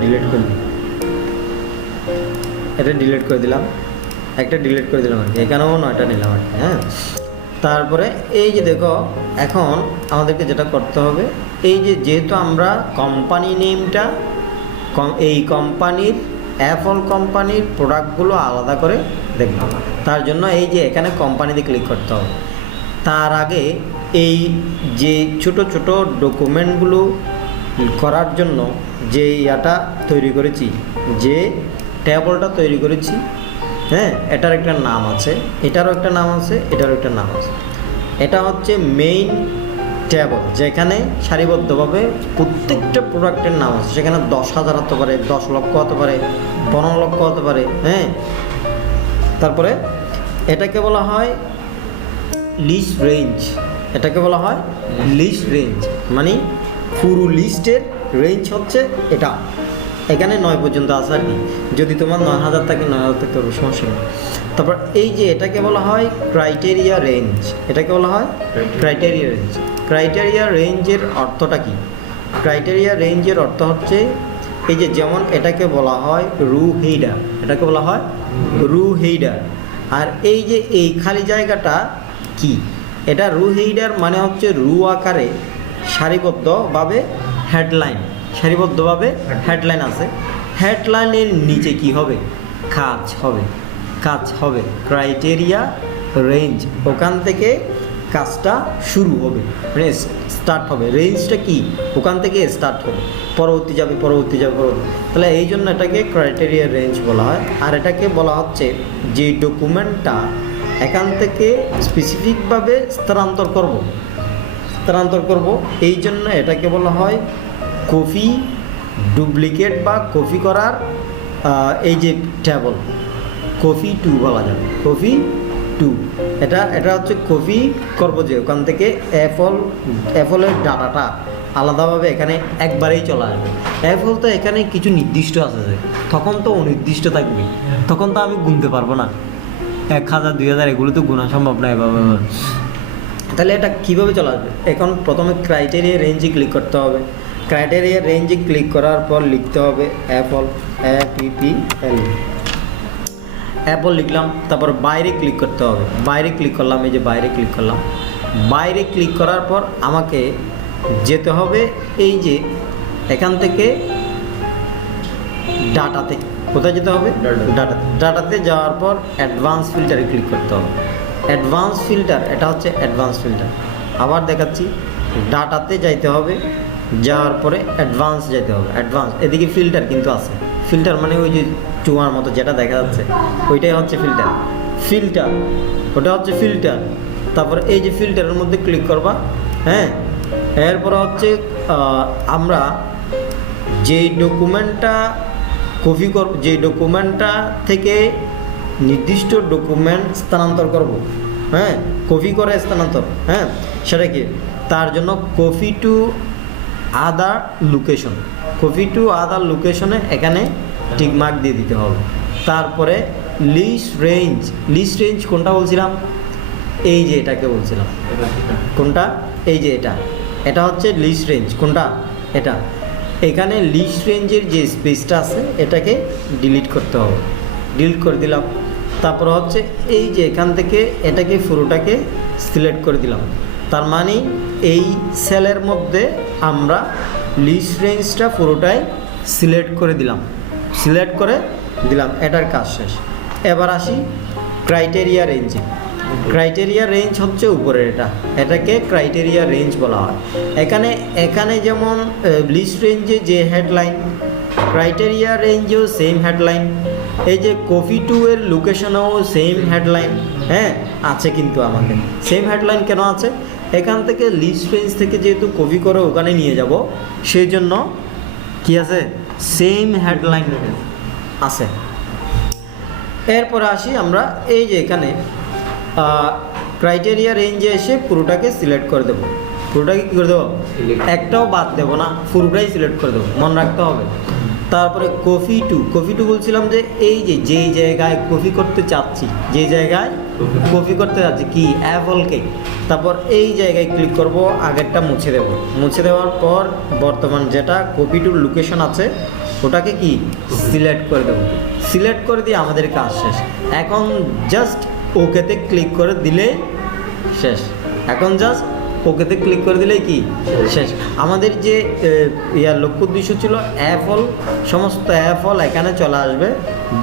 ডিলিট করে দিলাম, একটা ডিলিট করে দিলাম আর কি। এখানেও 9টা নিলাম আর কি। হ্যাঁ, তারপরে এই যে দেখো, এখন আমাদেরকে যেটা করতে হবে, এই যে যেহেতু আমরা কোম্পানি নেমটা, এই কোম্পানির, অ্যাপল কোম্পানির প্রোডাক্টগুলো আলাদা করে দেখব, তার জন্য এই যে এখানে কোম্পানিতে ক্লিক করতে হবে। তার আগে এই যে ছোট ডকুমেন্টগুলো করার জন্য যে তৈরি করেছি, যে টেবলটা তৈরি করেছি, হ্যাঁ, এটার একটা নাম আছে, এটারও একটা নাম আছে, এটারও একটা নাম আছে। এটা হচ্ছে মেইন টেবল, যেখানে সারিবদ্ধভাবে প্রত্যেকটা প্রোডাক্টের নাম আছে। সেখানে 10,000 হতে পারে, 10 লক্ষ হতে পারে, 15 লক্ষ হতে পারে। হ্যাঁ, তারপরে এটাকে বলা হয় লিস্ট রেঞ্জ। মানে পুরো লিস্টের রেঞ্জ হচ্ছে এটা। এখানে 9 পর্যন্ত আছে আর কি। যদি তোমার 9,000 থাকে, 9,000 থাকতে পারবে, সমস্যা নেই। তারপর এই যে এটাকে বলা হয় ক্রাইটেরিয়া রেঞ্জ। ক্রাইটেরিয়া রেঞ্জের অর্থটা কি? ক্রাইটেরিয়া রেঞ্জের অর্থ হচ্ছে এই যে, যেমন এটাকে বলা হয় রু হেইডার, আর এই যে এই খালি জায়গাটা কি, এটা রু হেইডার মানে হচ্ছে রু আকারে সারিবদ্ধভাবে হেডলাইন আছে। হেডলাইনের নিচে কি হবে? কাজ হবে ক্রাইটেরিয়া রেঞ্জ। ওখান থেকে কাজটা শুরু হবে, মানে স্টার্ট হবে। রেঞ্জটা কি? ওখান থেকে স্টার্ট হবে, পরবর্তী যাবে। তাহলে এই জন্য এটাকে ক্রাইটেরিয়া রেঞ্জ বলা হয়। আর এটাকে বলা হচ্ছে যে ডকুমেন্টটা এখান থেকে স্পেসিফিকভাবে স্থানান্তর করব, এই জন্য এটাকে বলা হয় কপি ডুপ্লিকেট বা কপি করার এই যে টেবল কপি টু বলা যাবে, কপি টু। এটা হচ্ছে কপি করবো যে ওখান থেকে অ্যাপলের ডাটাটা আলাদাভাবে এখানে একবারেই চলে আসবে। অ্যাপল তো এখানে কিছু নির্দিষ্ট আছে, যে তখন তো অনির্দিষ্ট থাকবে, তখন তো আমি গুনতে পারবো না, 1000 2000 এগুলো তো গোনা সম্ভব না এভাবে। তাহলে এটা কীভাবে চলে আসবে? এখন প্রথমে ক্রাইটেরিয়া রেঞ্জে ক্লিক করতে হবে। ক্রাইটেরিয়া রেঞ্জে ক্লিক করার পর লিখতে হবে অ্যাপল, APPL, অ্যাপল লিখলাম। তারপর বাইরে ক্লিক করতে হবে, বাইরে ক্লিক করলাম, এই যে বাইরে ক্লিক করলাম। বাইরে ক্লিক করার পর আমাকে যেতে হবে এই যে এখান থেকে ডাটাতে। কোথায় যেতে হবে? ডাটাতে যাওয়ার পর অ্যাডভান্স ফিল্টারে ক্লিক করতে হবে। অ্যাডভান্স ফিল্টার, এটা হচ্ছে অ্যাডভান্স ফিল্টার। আবার দেখাচ্ছি, ডাটাতে যাইতে হবে, যাওয়ার পরে অ্যাডভান্স যেতে হবে। অ্যাডভান্স, এদিকে ফিল্টার কিন্তু আছে। ফিল্টার মানে ওই যে চুয়ার মতো যেটা দেখা যাচ্ছে ওইটাই হচ্ছে ফিল্টার। ফিল্টার, ওটা হচ্ছে ফিল্টার। তারপরে এই যে ফিল্টারের মধ্যে ক্লিক করবা। হ্যাঁ, এরপরে হচ্ছে আমরা যেই ডকুমেন্টটা কপি করব, যেই ডকুমেন্টটা থেকে নির্দিষ্ট ডকুমেন্ট স্থানান্তর করব, হ্যাঁ, কপি করে স্থানান্তর, হ্যাঁ, সেটা কি? তার জন্য copy to other location, copy to other লোকেশনে এখানে টিকমার্ক দিয়ে দিতে হবে। তারপরে লিস্ট রেঞ্জ, লিস্ট রেঞ্জ কোনটা বলছিলাম? এই যে এটাকে বলছিলাম। কোনটা? এই যে এটা হচ্ছে লিস্ট রেঞ্জ। কোনটা? এটা। এখানে লিস্ট রেঞ্জের যে স্পেসটা আছে এটাকে ডিলিট করতে হবে। ডিলিট করে দিলাম। তারপর হচ্ছে এই যে এখান থেকে এটাকে পুরোটাকে সিলেক্ট করে দিলাম। তার মানে এই সেলের মধ্যে আমরা লিস্ট রেঞ্জটা পুরোটাই সিলেক্ট করে দিলাম, সিলেক্ট করে দিলাম। এটার কাজ শেষ। এবার আসি ক্রাইটেরিয়া রেঞ্জে। ক্রাইটেরিয়া রেঞ্জ হচ্ছে উপরের এটাকে ক্রাইটেরিয়া রেঞ্জ বলা হয়। এখানে যেমন লিস্ট রেঞ্জে যে হেডলাইন, ক্রাইটেরিয়া রেঞ্জেও সেম হেডলাইন, এই যে কপি টু এর লোকেশনেও সেম হেডলাইন, হ্যাঁ, আছে। কিন্তু আমাদের সেম হেডলাইন কেন আছে? এখান থেকে লিস্ট রেঞ্জ থেকে যেহেতু কপি করে ওখানে নিয়ে যাব, সেই জন্য কি আছে? সেম হেডলাইন আছে। এরপরে আসি আমরা এই যে এখানে ক্রাইটেরিয়া রেঞ্জে এসে পুরোটাকে সিলেক্ট করে দেবো। পুরোটাকে কী করে দেবো? একটাও বাদ দেবো না, পুরোটাই সিলেক্ট করে দেবো, মনে রাখতে হবে। তারপরে কপি টু বলছিলাম যে এই যে যেই জায়গায় কপি করতে চাচ্ছি, যেই জায়গায় কপি করতে চাচ্ছি কি অ্যাপলকে, তারপর এই জায়গায় ক্লিক করব, আগেরটা মুছে দেব। মুছে দেওয়ার পর বর্তমান যেটা কপি টুর লোকেশন আছে ওটাকে কি সিলেক্ট করে দেবো। সিলেক্ট করে দিয়ে আমাদের কাজ শেষ। এখন জাস্ট ওকেতে ক্লিক করে দিলে শেষ। এখন জাস্ট ওকেতে ক্লিক করে দিলেই কি শেষ। আমাদের যে লক্ষ্য উদ্দেশ্য ছিল অ্যাপল, সমস্ত অ্যাপল এখানে চলে আসবে,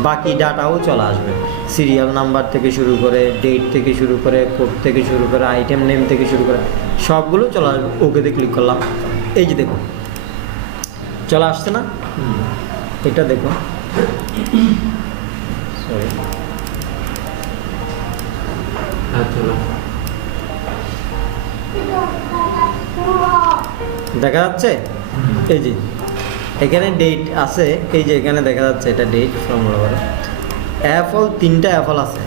বাকি ডাটাও চলে আসবে। সিরিয়াল নাম্বার থেকে শুরু করে, ডেট থেকে শুরু করে, কোড থেকে শুরু করে, আইটেম নেম থেকে শুরু করে সবগুলো চলে আসবে। ওকেতে ক্লিক করলাম, এই যে দেখুন চলে আসছে না? এটা দেখুন, সরি, দেখা যাচ্ছে? এই যে এখানে ডেট আছে, এই যে এখানে দেখা যাচ্ছে এটা ডেট ফর্মুলা করে। অ্যাপল 3টা অ্যাপল আছে,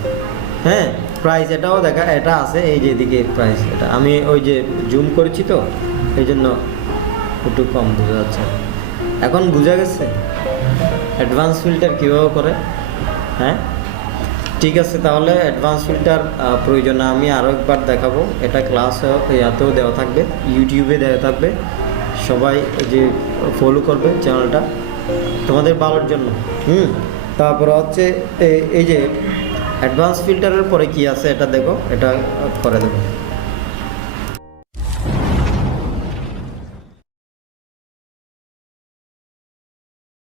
হ্যাঁ। প্রাইস এটাও দেখা, এটা আছে, এই যে এদিকে প্রাইস। এটা আমি ওই যে জুম করেছি তো এই জন্য একটু কম বোঝা যাচ্ছে। এখন বোঝা গেছে অ্যাডভান্স ফিল্টার কীভাবে করে? হ্যাঁ, ঠিক আছে। তাহলে অ্যাডভান্স ফিল্টার প্রয়োজনে আমি আরও একবার দেখাবো। এটা ক্লাস ইয়াতেও দেওয়া থাকবে, ইউটিউবে দেওয়া থাকবে। সবাই যে ফলো করবে চ্যানেলটা তোমাদের ভালোর জন্য। তারপরে হচ্ছে এই যে অ্যাডভান্স ফিল্টারের পরে কি আছে এটা দেখো, এটা করে দেবো।